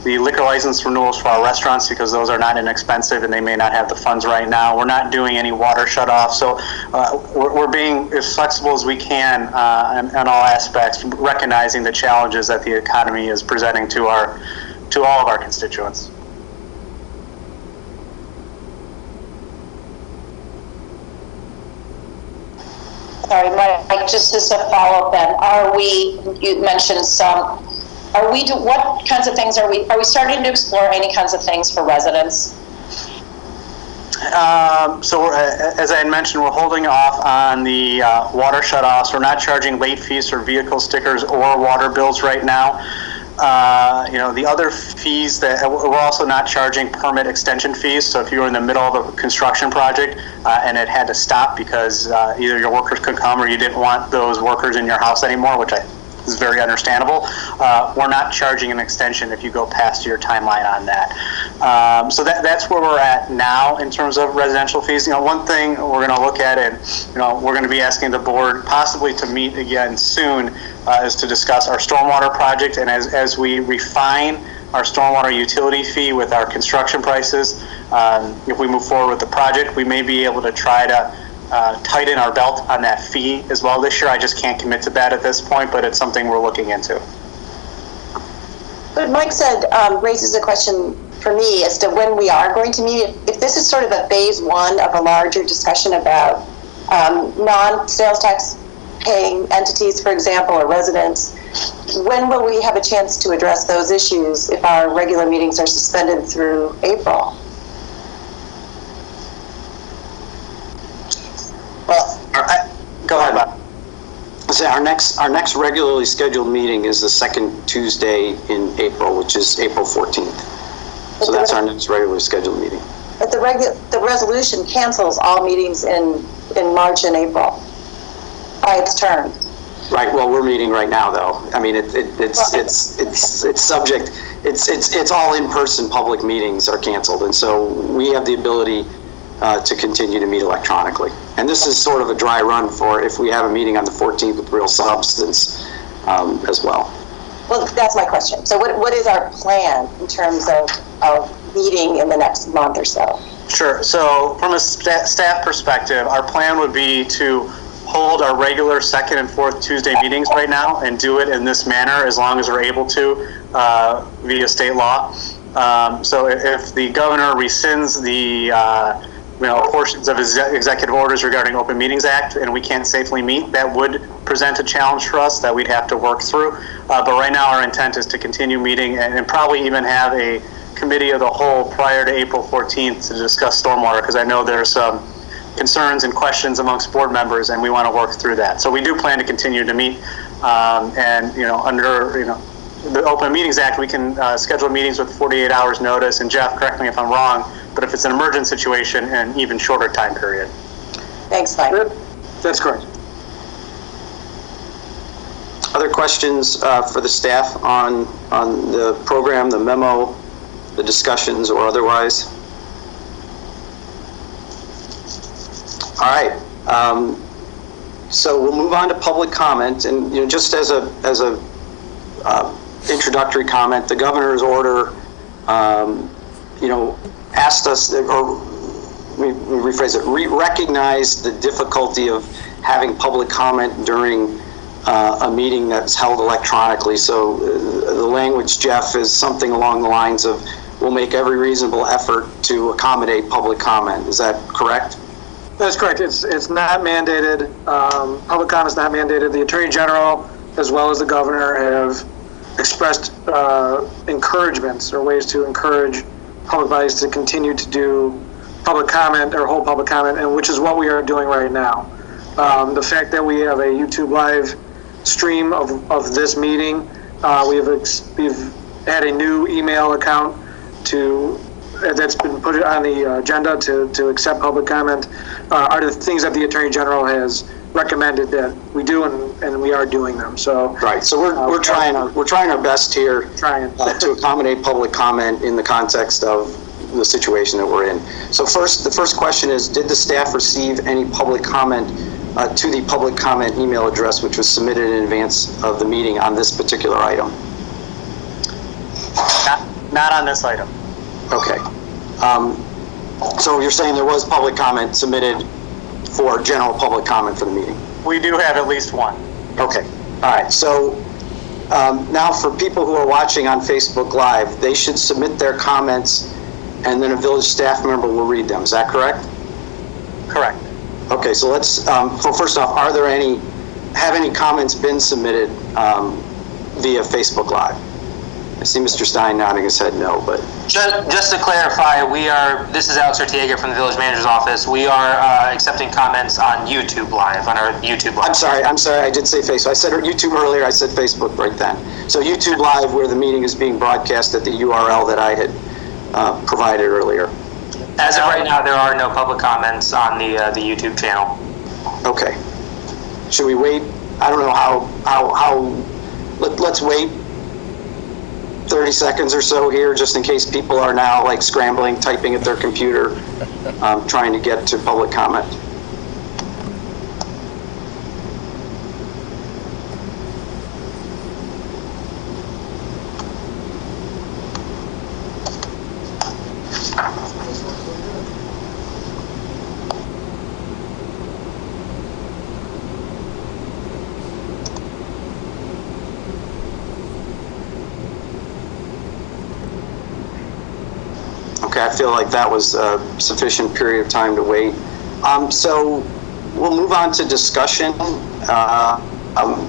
the liquor license renewals for our restaurants because those are not inexpensive and they may not have the funds right now. We're not doing any water shut-off, so we're being as flexible as we can in all aspects, recognizing the challenges that the economy is presenting to all of our constituents. Sorry, Mike, just as a follow-up then, you mentioned some, what kinds of things are we starting to explore any kinds of things for residents? So as I had mentioned, we're holding off on the water shutoffs. We're not charging late fees for vehicle stickers or water bills right now. The other fees that we're also not charging permit extension fees. So if you were in the middle of a construction project and it had to stop because either your workers could come or you didn't want those workers in your house anymore, which is very understandable, we're not charging an extension if you go past your timeline on that. So that's where we're at now in terms of residential fees. One thing we're going to look at, and we're going to be asking the board possibly to meet again soon, is to discuss our stormwater project. And as we refine our stormwater utility fee with our construction prices, if we move forward with the project, we may be able to try to tighten our belt on that fee as well this year. I just can't commit to that at this point, but it's something we're looking into. But Mike said, raises a question for me as to when we are going to meet. If this is sort of a phase one of a larger discussion about non-sales tax paying entities, for example, or residents, when will we have a chance to address those issues if our regular meetings are suspended through April? Well, Go ahead, Bob. So our next regularly scheduled meeting is the second Tuesday in April, which is April 14th. So that's our next regularly scheduled meeting. But the resolution cancels all meetings in March and April by its term. Right. Well, we're meeting right now, though. I mean, it's subject. It's all in-person public meetings are canceled, and so we have the ability to continue to meet electronically. And this is sort of a dry run for if we have a meeting on the 14th with real substance as well. Well, that's my question. So what is our plan in terms of meeting in the next month or so? Sure. So from a staff perspective, our plan would be to hold our regular second and fourth Tuesday meetings right now and do it in this manner as long as we're able to via state law. So if the governor rescinds the portions of his executive orders regarding Open Meetings Act, and we can't safely meet, that would present a challenge for us that we'd have to work through. But right now, our intent is to continue meeting and probably even have a committee of the whole prior to April 14th to discuss stormwater, because I know there's some concerns and questions amongst board members, and we want to work through that. So we do plan to continue to meet, and under the Open Meetings Act, we can schedule meetings with 48 hours notice. And Jeff, correct me if I'm wrong, but if it's an emergent situation, an even shorter time period. Thanks, Mike. That's correct. Other questions for the staff on the program, the memo, the discussions, or otherwise? All right. So we'll move on to public comment, and just as a introductory comment, the governor's order, asked us, or we rephrase it, recognize the difficulty of having public comment during a meeting that's held electronically. So the language, Jeff, is something along the lines of, we'll make every reasonable effort to accommodate public comment. Is that correct? That's correct. It's not mandated. Public comment is not mandated. The Attorney General, as well as the Governor, have expressed encouragements or ways to encourage public bodies to continue to do public comment or hold public comment, and which is what we are doing right now. The fact that we have a YouTube live stream of this meeting, we've had a new email account that's been put on the agenda to accept public comment, are the things that the Attorney General has recommended that we do, and we are doing them. So right. So we're trying our best here to accommodate public comment in the context of the situation that we're in. So the first question is, did the staff receive any public comment to the public comment email address which was submitted in advance of the meeting on this particular item? Not on this item. Okay. So you're saying there was public comment submitted for general public comment for the meeting? We do have at least one. Okay. All right. So now for people who are watching on Facebook Live, they should submit their comments, and then a village staff member will read them. Is that correct? Correct. Okay. So let's, first off, have any comments been submitted via Facebook Live? I see Mr. Stein nodding his head no, but... Just to clarify, this is Alex Ortega from the Village Manager's Office. We are accepting comments on YouTube Live, on our YouTube Live. I'm sorry, I did say Facebook. I said YouTube earlier, I said Facebook right then. So YouTube Live, where the meeting is being broadcast at the URL that I had provided earlier. As of right now, there are no public comments on the YouTube channel. Okay. Should we wait? I don't know let's wait 30 seconds or so here, just in case people are now like scrambling, typing at their computer, trying to get to public comment. Okay, I feel like that was a sufficient period of time to wait. So we'll move on to discussion.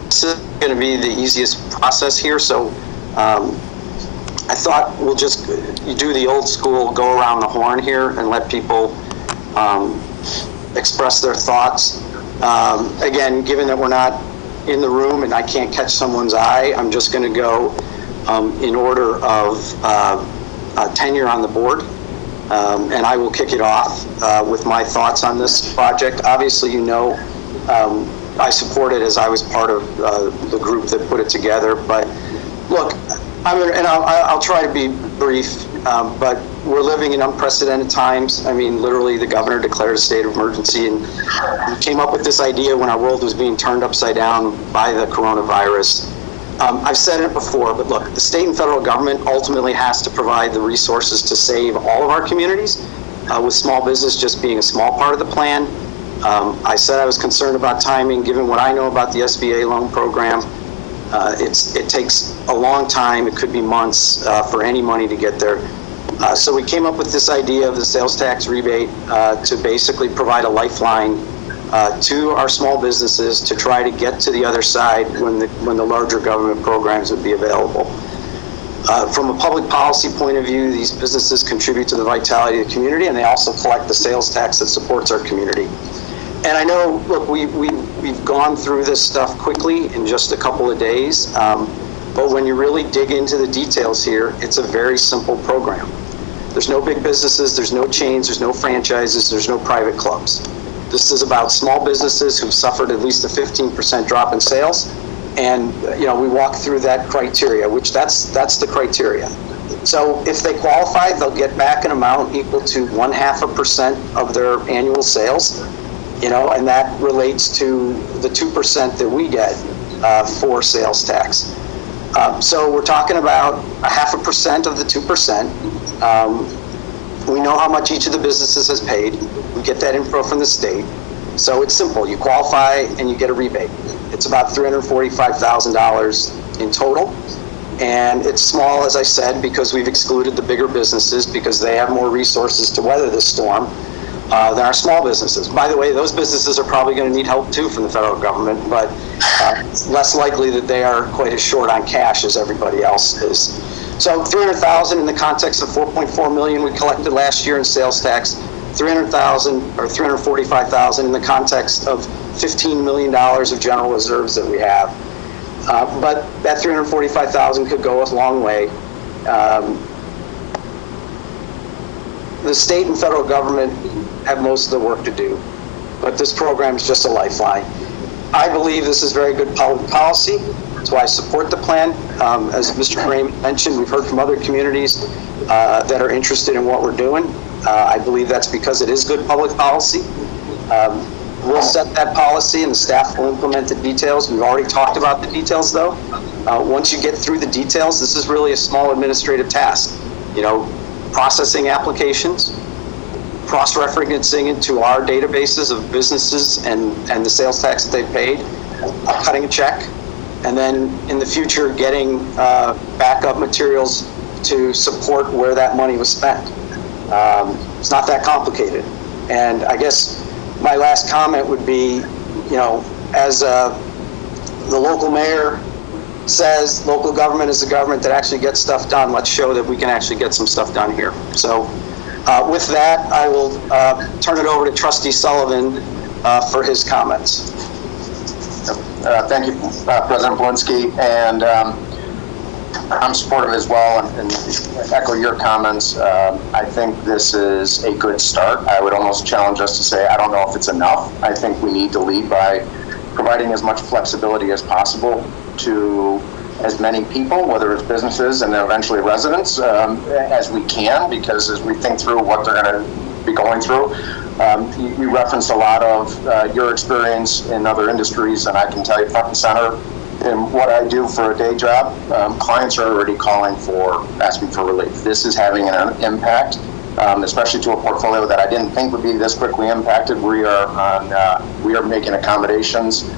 This is going to be the easiest process here. So I thought we'll just do the old school go around the horn here and let people express their thoughts. Again, given that we're not in the room and I can't catch someone's eye, I'm just going to go in order of tenure on the board, and I will kick it off with my thoughts on this project. Obviously, I support it as I was part of the group that put it together. But look, I'll try to be brief, but we're living in unprecedented times. I mean, literally, the governor declared a state of emergency, and we came up with this idea when our world was being turned upside down by the coronavirus. I've said it before, but look, the state and federal government ultimately has to provide the resources to save all of our communities, with small business just being a small part of the plan. I said I was concerned about timing, given what I know about the SBA loan program. It takes a long time, it could be months, for any money to get there. So we came up with this idea of the sales tax rebate to basically provide a lifeline to our small businesses to try to get to the other side when the larger government programs would be available. From a public policy point of view, these businesses contribute to the vitality of the community, and they also collect the sales tax that supports our community. And I know, look, we've gone through this stuff quickly in just a couple of days, but when you really dig into the details here, it's a very simple program. There's no big businesses, there's no chains, there's no franchises, there's no private clubs. This is about small businesses who've suffered at least a 15% drop in sales. And, we walk through that criteria, which that's the criteria. So if they qualify, they'll get back an amount equal to 0.5% of their annual sales, and that relates to the 2% that we get for sales tax. So we're talking about 0.5% of the 2%. We know how much each of the businesses has paid. We get that info from the state. So it's simple. You qualify and you get a rebate. It's about $345,000 in total. And it's small, as I said, because we've excluded the bigger businesses because they have more resources to weather this storm than our small businesses. By the way, those businesses are probably going to need help too from the federal government, but it's less likely that they are quite as short on cash as everybody else is. So $300,000 in the context of $4.4 million we collected last year in sales tax, $300,000 or $345,000 in the context of $15 million of general reserves that we have. But that $345,000 could go a long way. The state and federal government have most of the work to do, but this program is just a lifeline. I believe this is very good public policy. That's why I support the plan. As Mr. Gray mentioned, we've heard from other communities that are interested in what we're doing. I believe that's because it is good public policy. We'll set that policy and the staff will implement the details. We've already talked about the details though. Once you get through the details, this is really a small administrative task. Processing applications, cross-referencing into our databases of businesses and the sales tax that they paid, cutting a check, and then in the future getting backup materials to support where that money was spent. It's not that complicated. And I guess my last comment would be, as the local mayor says, local government is the government that actually gets stuff done. Let's show that we can actually get some stuff done here. So with that, I will turn it over to Trustee Sullivan for his comments. Thank you, President Belinsky, and I'm supportive as well, and echo your comments. I think this is a good start. I would almost challenge us to say, I don't know if it's enough. I think we need to lead by providing as much flexibility as possible to as many people, whether it's businesses and then eventually residents, as we can, because as we think through what they're going to be going through, you referenced a lot of your experience in other industries, and I can tell you front and center in what I do for a day job, clients are already asking for relief. This is having an impact, especially to a portfolio that I didn't think would be this quickly impacted. We are making accommodations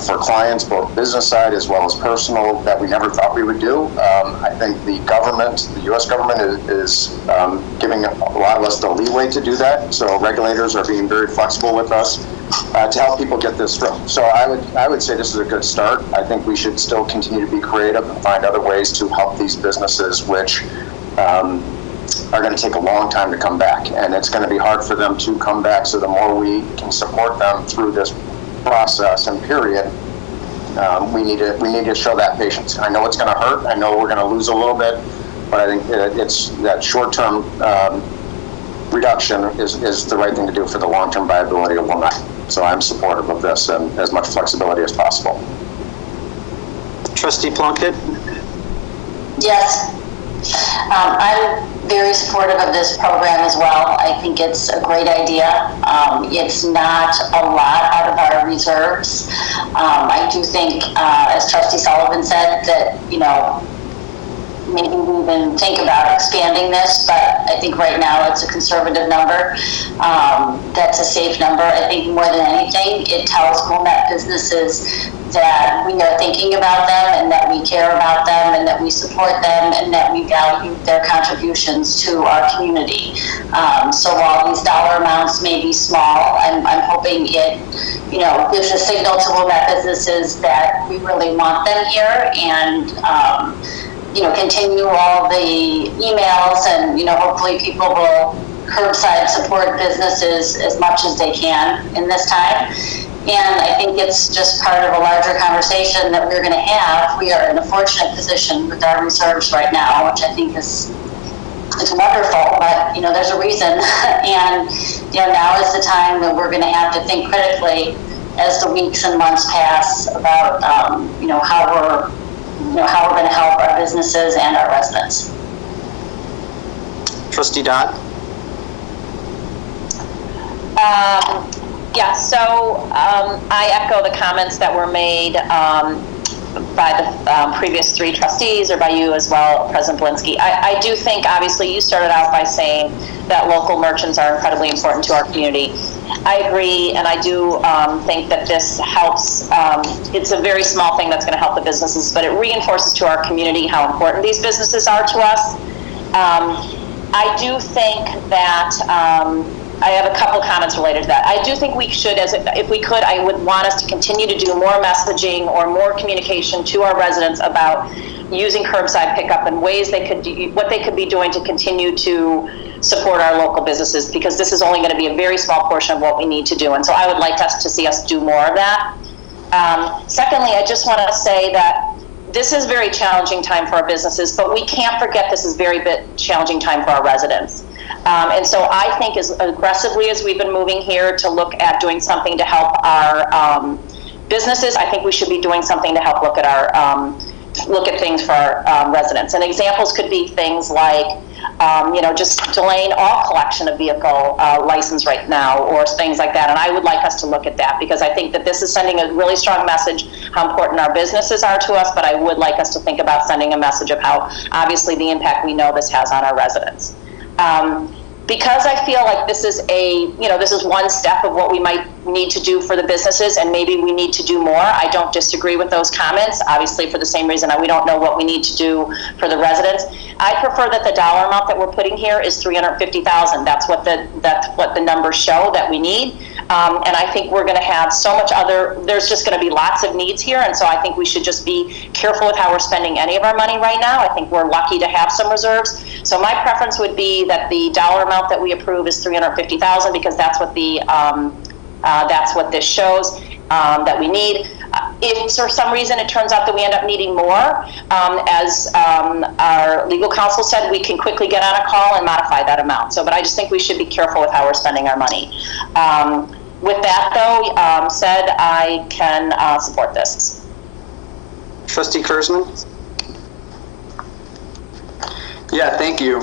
for clients, both business side as well as personal, that we never thought we would do. I think the government, the U.S. government is giving a lot of us the leeway to do that. So regulators are being very flexible with us to help people get this through. So I would say this is a good start. I think we should still continue to be creative and find other ways to help these businesses, which are going to take a long time to come back. And it's going to be hard for them to come back. So the more we can support them through this process and period, we need to show that patience. I know it's going to hurt. I know we're going to lose a little bit, but I think it's that short-term reduction is the right thing to do for the long-term viability of Wilmette. So I'm supportive of this and as much flexibility as possible. Trustee Plunkett? Yes. I'm very supportive of this program as well. I think it's a great idea. It's not a lot out of our reserves. I do think, as Trustee Sullivan said, that, maybe we even think about expanding this, but I think right now it's a conservative number. That's a safe number. I think more than anything, it tells Wilmette businesses that we are thinking about them and that we care about them and that we support them and that we value their contributions to our community. So while these dollar amounts may be small, I'm hoping it, gives a signal to Wilmette businesses that we really want them here and, continue all the emails and, hopefully people will curbside support businesses as much as they can in this time. And I think it's just part of a larger conversation that we're going to have. We are in a fortunate position with our reserves right now, which I think is wonderful, but there's a reason. And now is the time that we're going to have to think critically as the weeks and months pass about how we're going to help our businesses and our residents. Trustee Dodd? Yeah, so I echo the comments that were made by the previous three trustees or by you as well, President Belinsky. I do think, obviously, you started out by saying that local merchants are incredibly important to our community. I agree, and I do think that this helps. It's a very small thing that's going to help the businesses, but it reinforces to our community how important these businesses are to us. I do think that I have a couple comments related to that. I do think we should, if we could, I would want us to continue to do more messaging or more communication to our residents about using curbside pickup and ways they could do, what they could be doing to continue to support our local businesses, because this is only going to be a very small portion of what we need to do. And so I would like us to see us do more of that. Secondly, I just want to say that this is a very challenging time for our businesses, but we can't forget this is a very challenging time for our residents. And so I think as aggressively as we've been moving here to look at doing something to help our businesses, I think we should be doing something to help look at our look at things for our residents. And examples could be things like just delaying all collection of vehicle license right now or things like that. And I would like us to look at that because I think that this is sending a really strong message how important our businesses are to us, but I would like us to think about sending a message of how obviously the impact we know this has on our residents. Because I feel like this is this is one step of what we might need to do for the businesses, and maybe we need to do more. I don't disagree with those comments, obviously for the same reason we don't know what we need to do for the residents. I prefer that the dollar amount that we're putting here is $350,000. That's what the numbers show that we need. And I think we're going to have so much there's just going to be lots of needs here. And so I think we should just be careful with how we're spending any of our money right now. I think we're lucky to have some reserves. So my preference would be that the dollar amount that we approve is $350,000 because that's what that's what this shows that we need. If for some reason it turns out that we end up needing more, as our legal counsel said, we can quickly get on a call and modify that amount. But I just think we should be careful with how we're spending our money. With that, though, said, I can support this. Trustee Kurzman? Yeah, thank you.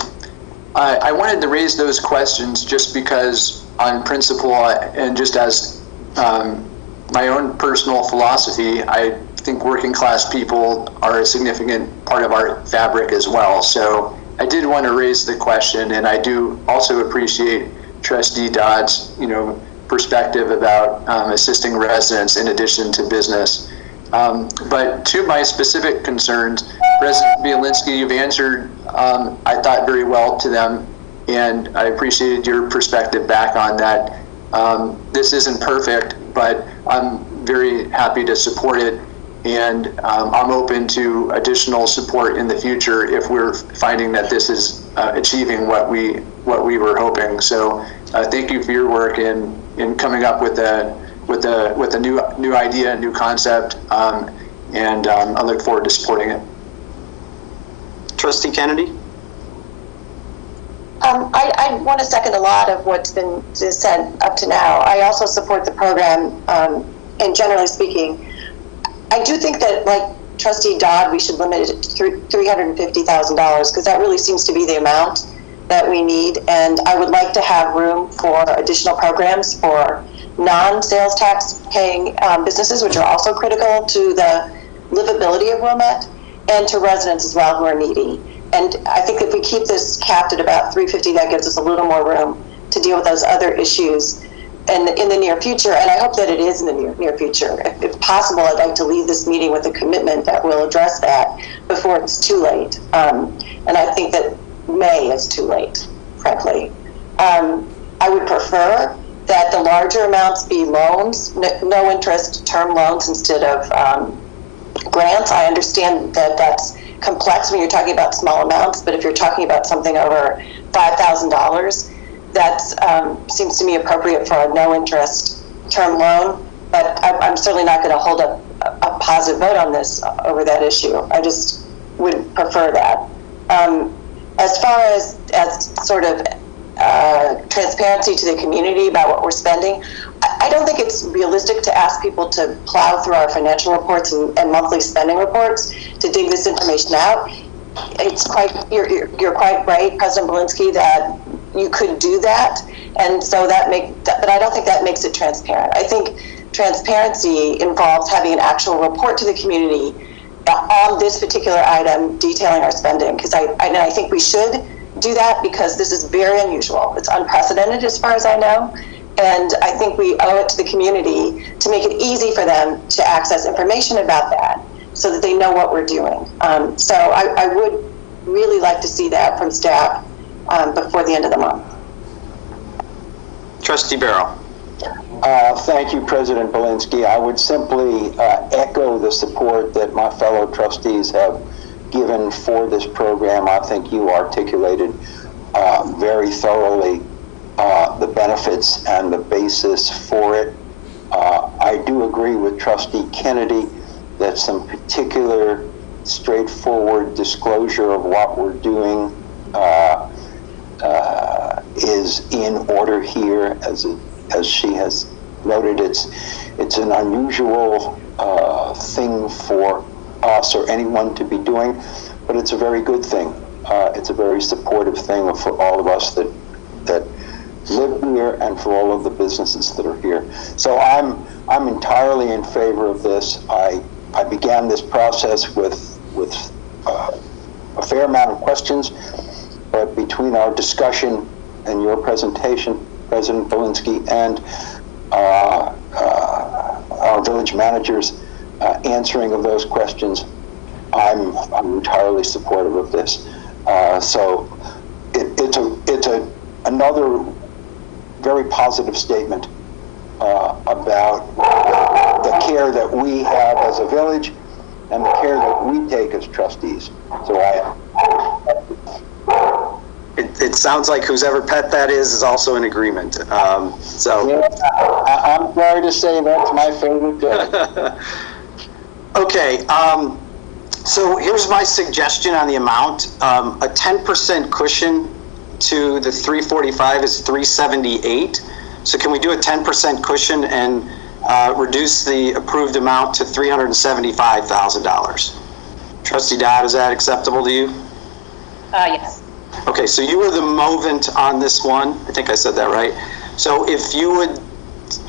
I wanted to raise those questions just because on principle and just as my own personal philosophy, I think working class people are a significant part of our fabric as well. So I did want to raise the question, and I do also appreciate Trustee Dodd's, perspective about assisting residents in addition to business. But to my specific concerns, President Bielinski, you've answered, I thought, very well to them, and I appreciated your perspective back on that. This isn't perfect, but I'm very happy to support it, and I'm open to additional support in the future if we're finding that this is achieving what we were hoping. So thank you for your work in coming up with a new idea, a new concept, and I look forward to supporting it. Trustee Kennedy? I want to second a lot of what's been said up to now. I also support the program, and generally speaking, I do think that, like Trustee Dodd, we should limit it to $350,000 because that really seems to be the amount that we need. And I would like to have room for additional programs for non-sales tax paying businesses, which are also critical to the livability of Wilmette, and to residents as well who are needy. And I think if we keep this capped at about $350,000, that gives us a little more room to deal with those other issues. in the near future, and I hope that it is in the near future. If possible, I'd like to leave this meeting with a commitment that we'll address that before it's too late. And I think that May is too late, frankly. I would prefer that the larger amounts be loans, no interest term loans instead of grants. I understand that that's complex when you're talking about small amounts, but if you're talking about something over $5,000, that seems to me appropriate for a no interest term loan. But I'm certainly not going to hold up a positive vote on this over that issue. I just would prefer that. As far as sort of transparency to the community about what we're spending, I don't think it's realistic to ask people to plow through our financial reports and monthly spending reports to dig this information out. It's you're quite right, President Belinsky, that you could do that, and so but I don't think that makes it transparent. I think transparency involves having an actual report to the community on this particular item detailing our spending, because I think we should do that because this is very unusual. It's unprecedented as far as I know, and I think we owe it to the community to make it easy for them to access information about that so that they know what we're doing. So I would really like to see that from staff before the end of the month. Trustee Barrow. Thank you, President Belinsky. I would simply echo the support that my fellow trustees have given for this program. I think you articulated very thoroughly the benefits and the basis for it. I do agree with Trustee Kennedy that some particular straightforward disclosure of what we're doing is in order here. As she has noted, it's an unusual thing for us or anyone to be doing, but it's a very good thing. It's a very supportive thing for all of us that live here and for all of the businesses that are here. So I'm entirely in favor of this. I began this process with a fair amount of questions, but between our discussion and your presentation, President Belinsky, and our village managers answering of those questions, I'm entirely supportive of this. So it's another very positive statement about the care that we have as a village and the care that we take as trustees. So It sounds like whoever pet that is also in agreement. So yeah, I'm sorry to say that's my favorite day. Okay, so here's my suggestion on the amount. A 10% cushion to the 345 is 378. So can we do a 10% cushion and reduce the approved amount to $375,000? Trustee Dodd, is that acceptable to you? Yes. Okay, so you were the movant on this one. I think I said that right. So if you would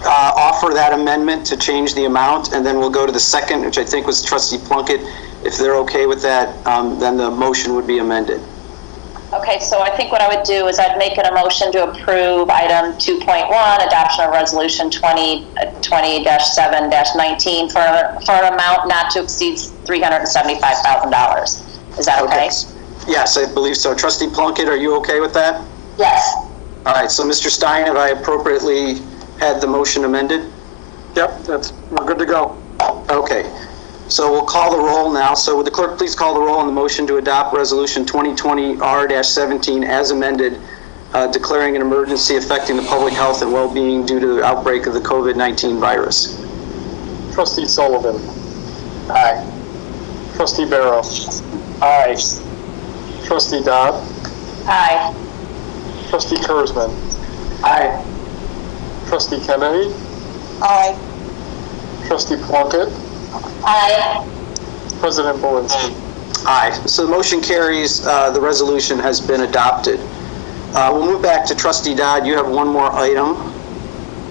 offer that amendment to change the amount, and then we'll go to the second, which I think was Trustee Plunkett. If they're okay with that, then the motion would be amended. Okay, so I think what I would do is I'd make a motion to approve item 2.1, adoption of resolution 2020-7-19 for an amount not to exceed $375,000. Is that okay? Yes, I believe so. Trustee Plunkett, are you okay with that? Yes. All right, so Mr. Stein, have I appropriately had the motion amended? Yep, we're good to go. Okay, so we'll call the roll now. So would the clerk please call the roll on the motion to adopt resolution 2020-R-17 as amended, declaring an emergency affecting the public health and well-being due to the outbreak of the COVID-19 virus? Trustee Sullivan. Aye. Trustee Barrow. Aye. Trustee Dodd. Aye. Trustee Kurzman. Aye. Trustee Kennedy. Aye. Trustee Plunkett. Aye. President Belinsky. Aye. So the motion carries. The resolution has been adopted. We'll move back to Trustee Dodd. You have one more item.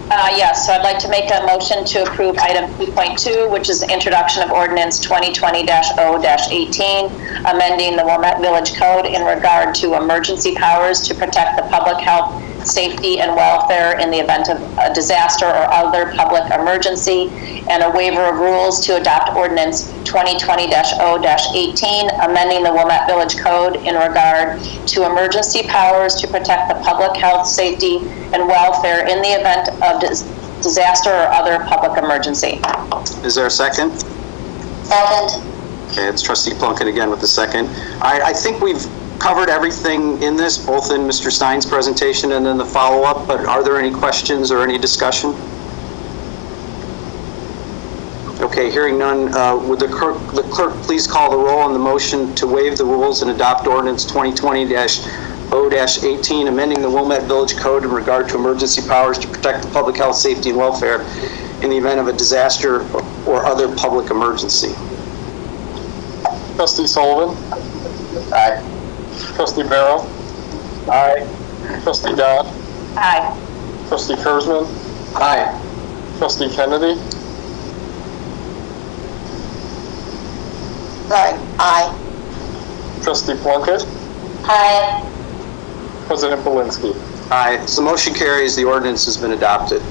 Yes, so I'd like to make a motion to approve item 2.2, which is the introduction of ordinance 2020-0-18, amending the Wilmette Village Code in regard to emergency powers to protect the public health, safety, and welfare in the event of a disaster or other public emergency, and a waiver of rules to adopt ordinance 2020-0-18, amending the Wilmette Village Code in regard to emergency powers to protect the public health, safety, and welfare in the event of disaster or other public emergency. Is there a second? Second. Okay, it's trustee Plunkett again with the second. I think we've covered everything in this, both in Mr. Stein's presentation and then the follow-up, but are there any questions or any discussion? Okay, hearing none, would the clerk please call the roll on the motion to waive the rules and adopt ordinance 2020-0-18, amending the Wilmette Village Code in regard to emergency powers to protect the public health, safety, and welfare in the event of a disaster or other public emergency. Trustee Sullivan? Aye. Trustee Barrow? Aye. Trustee Dodd? Aye. Trustee Kurzman? Aye. Trustee Kennedy? Sorry. Aye. Trustee Plunkett? Aye. President Belinsky? Aye. So motion carries. The ordinance has been adopted.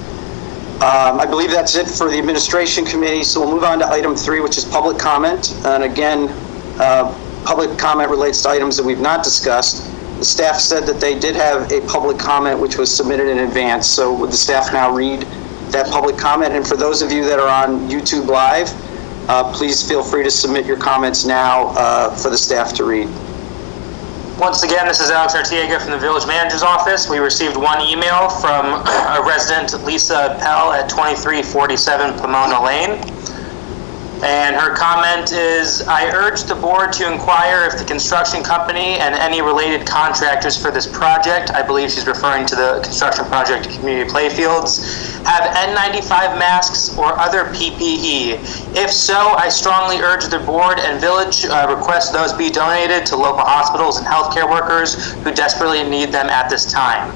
I believe that's it for the administration committee. So we'll move on to item 3, which is public comment. And again, public comment relates to items that we've not discussed. The staff said that they did have a public comment which was submitted in advance. So would the staff now read that public comment? And for those of you that are on YouTube Live, please feel free to submit your comments now for the staff to read. Once again, this is Alex Artiega from the Village Manager's Office. We received one email from a resident, Lisa Pell, at 2347 Pomona Lane. And her comment is, I urge the board to inquire if the construction company and any related contractors for this project, I believe she's referring to the construction project at Community Playfields, have N95 masks or other PPE. If so, I strongly urge the board and village request those be donated to local hospitals and healthcare workers who desperately need them at this time.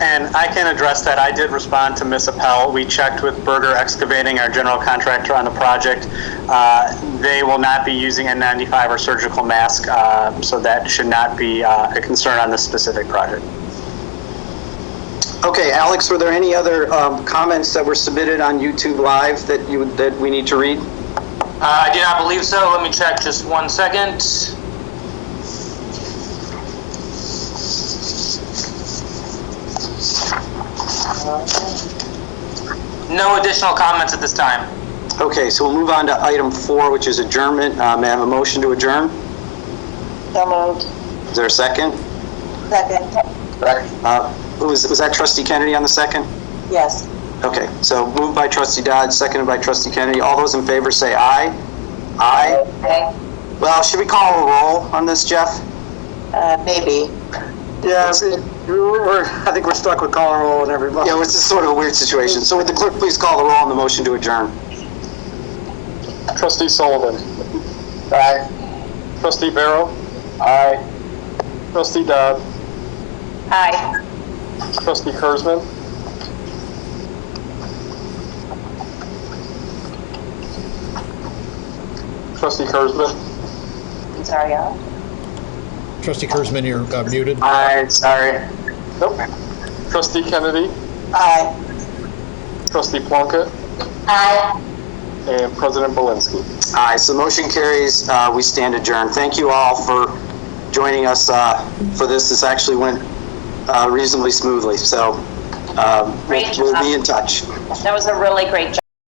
And I can address that. I did respond to Ms. Appel. We checked with Berger Excavating, our general contractor on the project. They will not be using N95 or surgical mask, so that should not be a concern on this specific project. Okay, Alex, were there any other comments that were submitted on YouTube Live that we need to read? I do not believe so. Let me check just one second. No additional comments at this time. Okay, so we'll move on to item 4, which is adjournment. May I have a motion to adjourn? So moved. Is there a second? Second. Was that trustee Kennedy on the second? Yes. Okay, so moved by trustee Dodd, seconded by trustee Kennedy. All those in favor say aye. Aye. Aye. Well, should we call a roll on this, Jeff? Maybe. Yeah, I think we're stuck with calling roll and everybody. Yeah, it's just sort of a weird situation. So would the clerk please call the roll on the motion to adjourn? Trustee Sullivan? Aye. Trustee Barrow? Aye. Trustee Dodd? Aye. Trustee Kurzman? Trustee Kurzman? I'm sorry, Alex. Trustee Kurzman, you're muted. Aye, sorry. Nope. Trustee Kennedy? Aye. Trustee Plunkett? Aye. And President Belinsky? Aye, so motion carries. We stand adjourned. Thank you all for joining us for this. This actually went reasonably smoothly, so Great we'll job. be in touch. That was a really great job.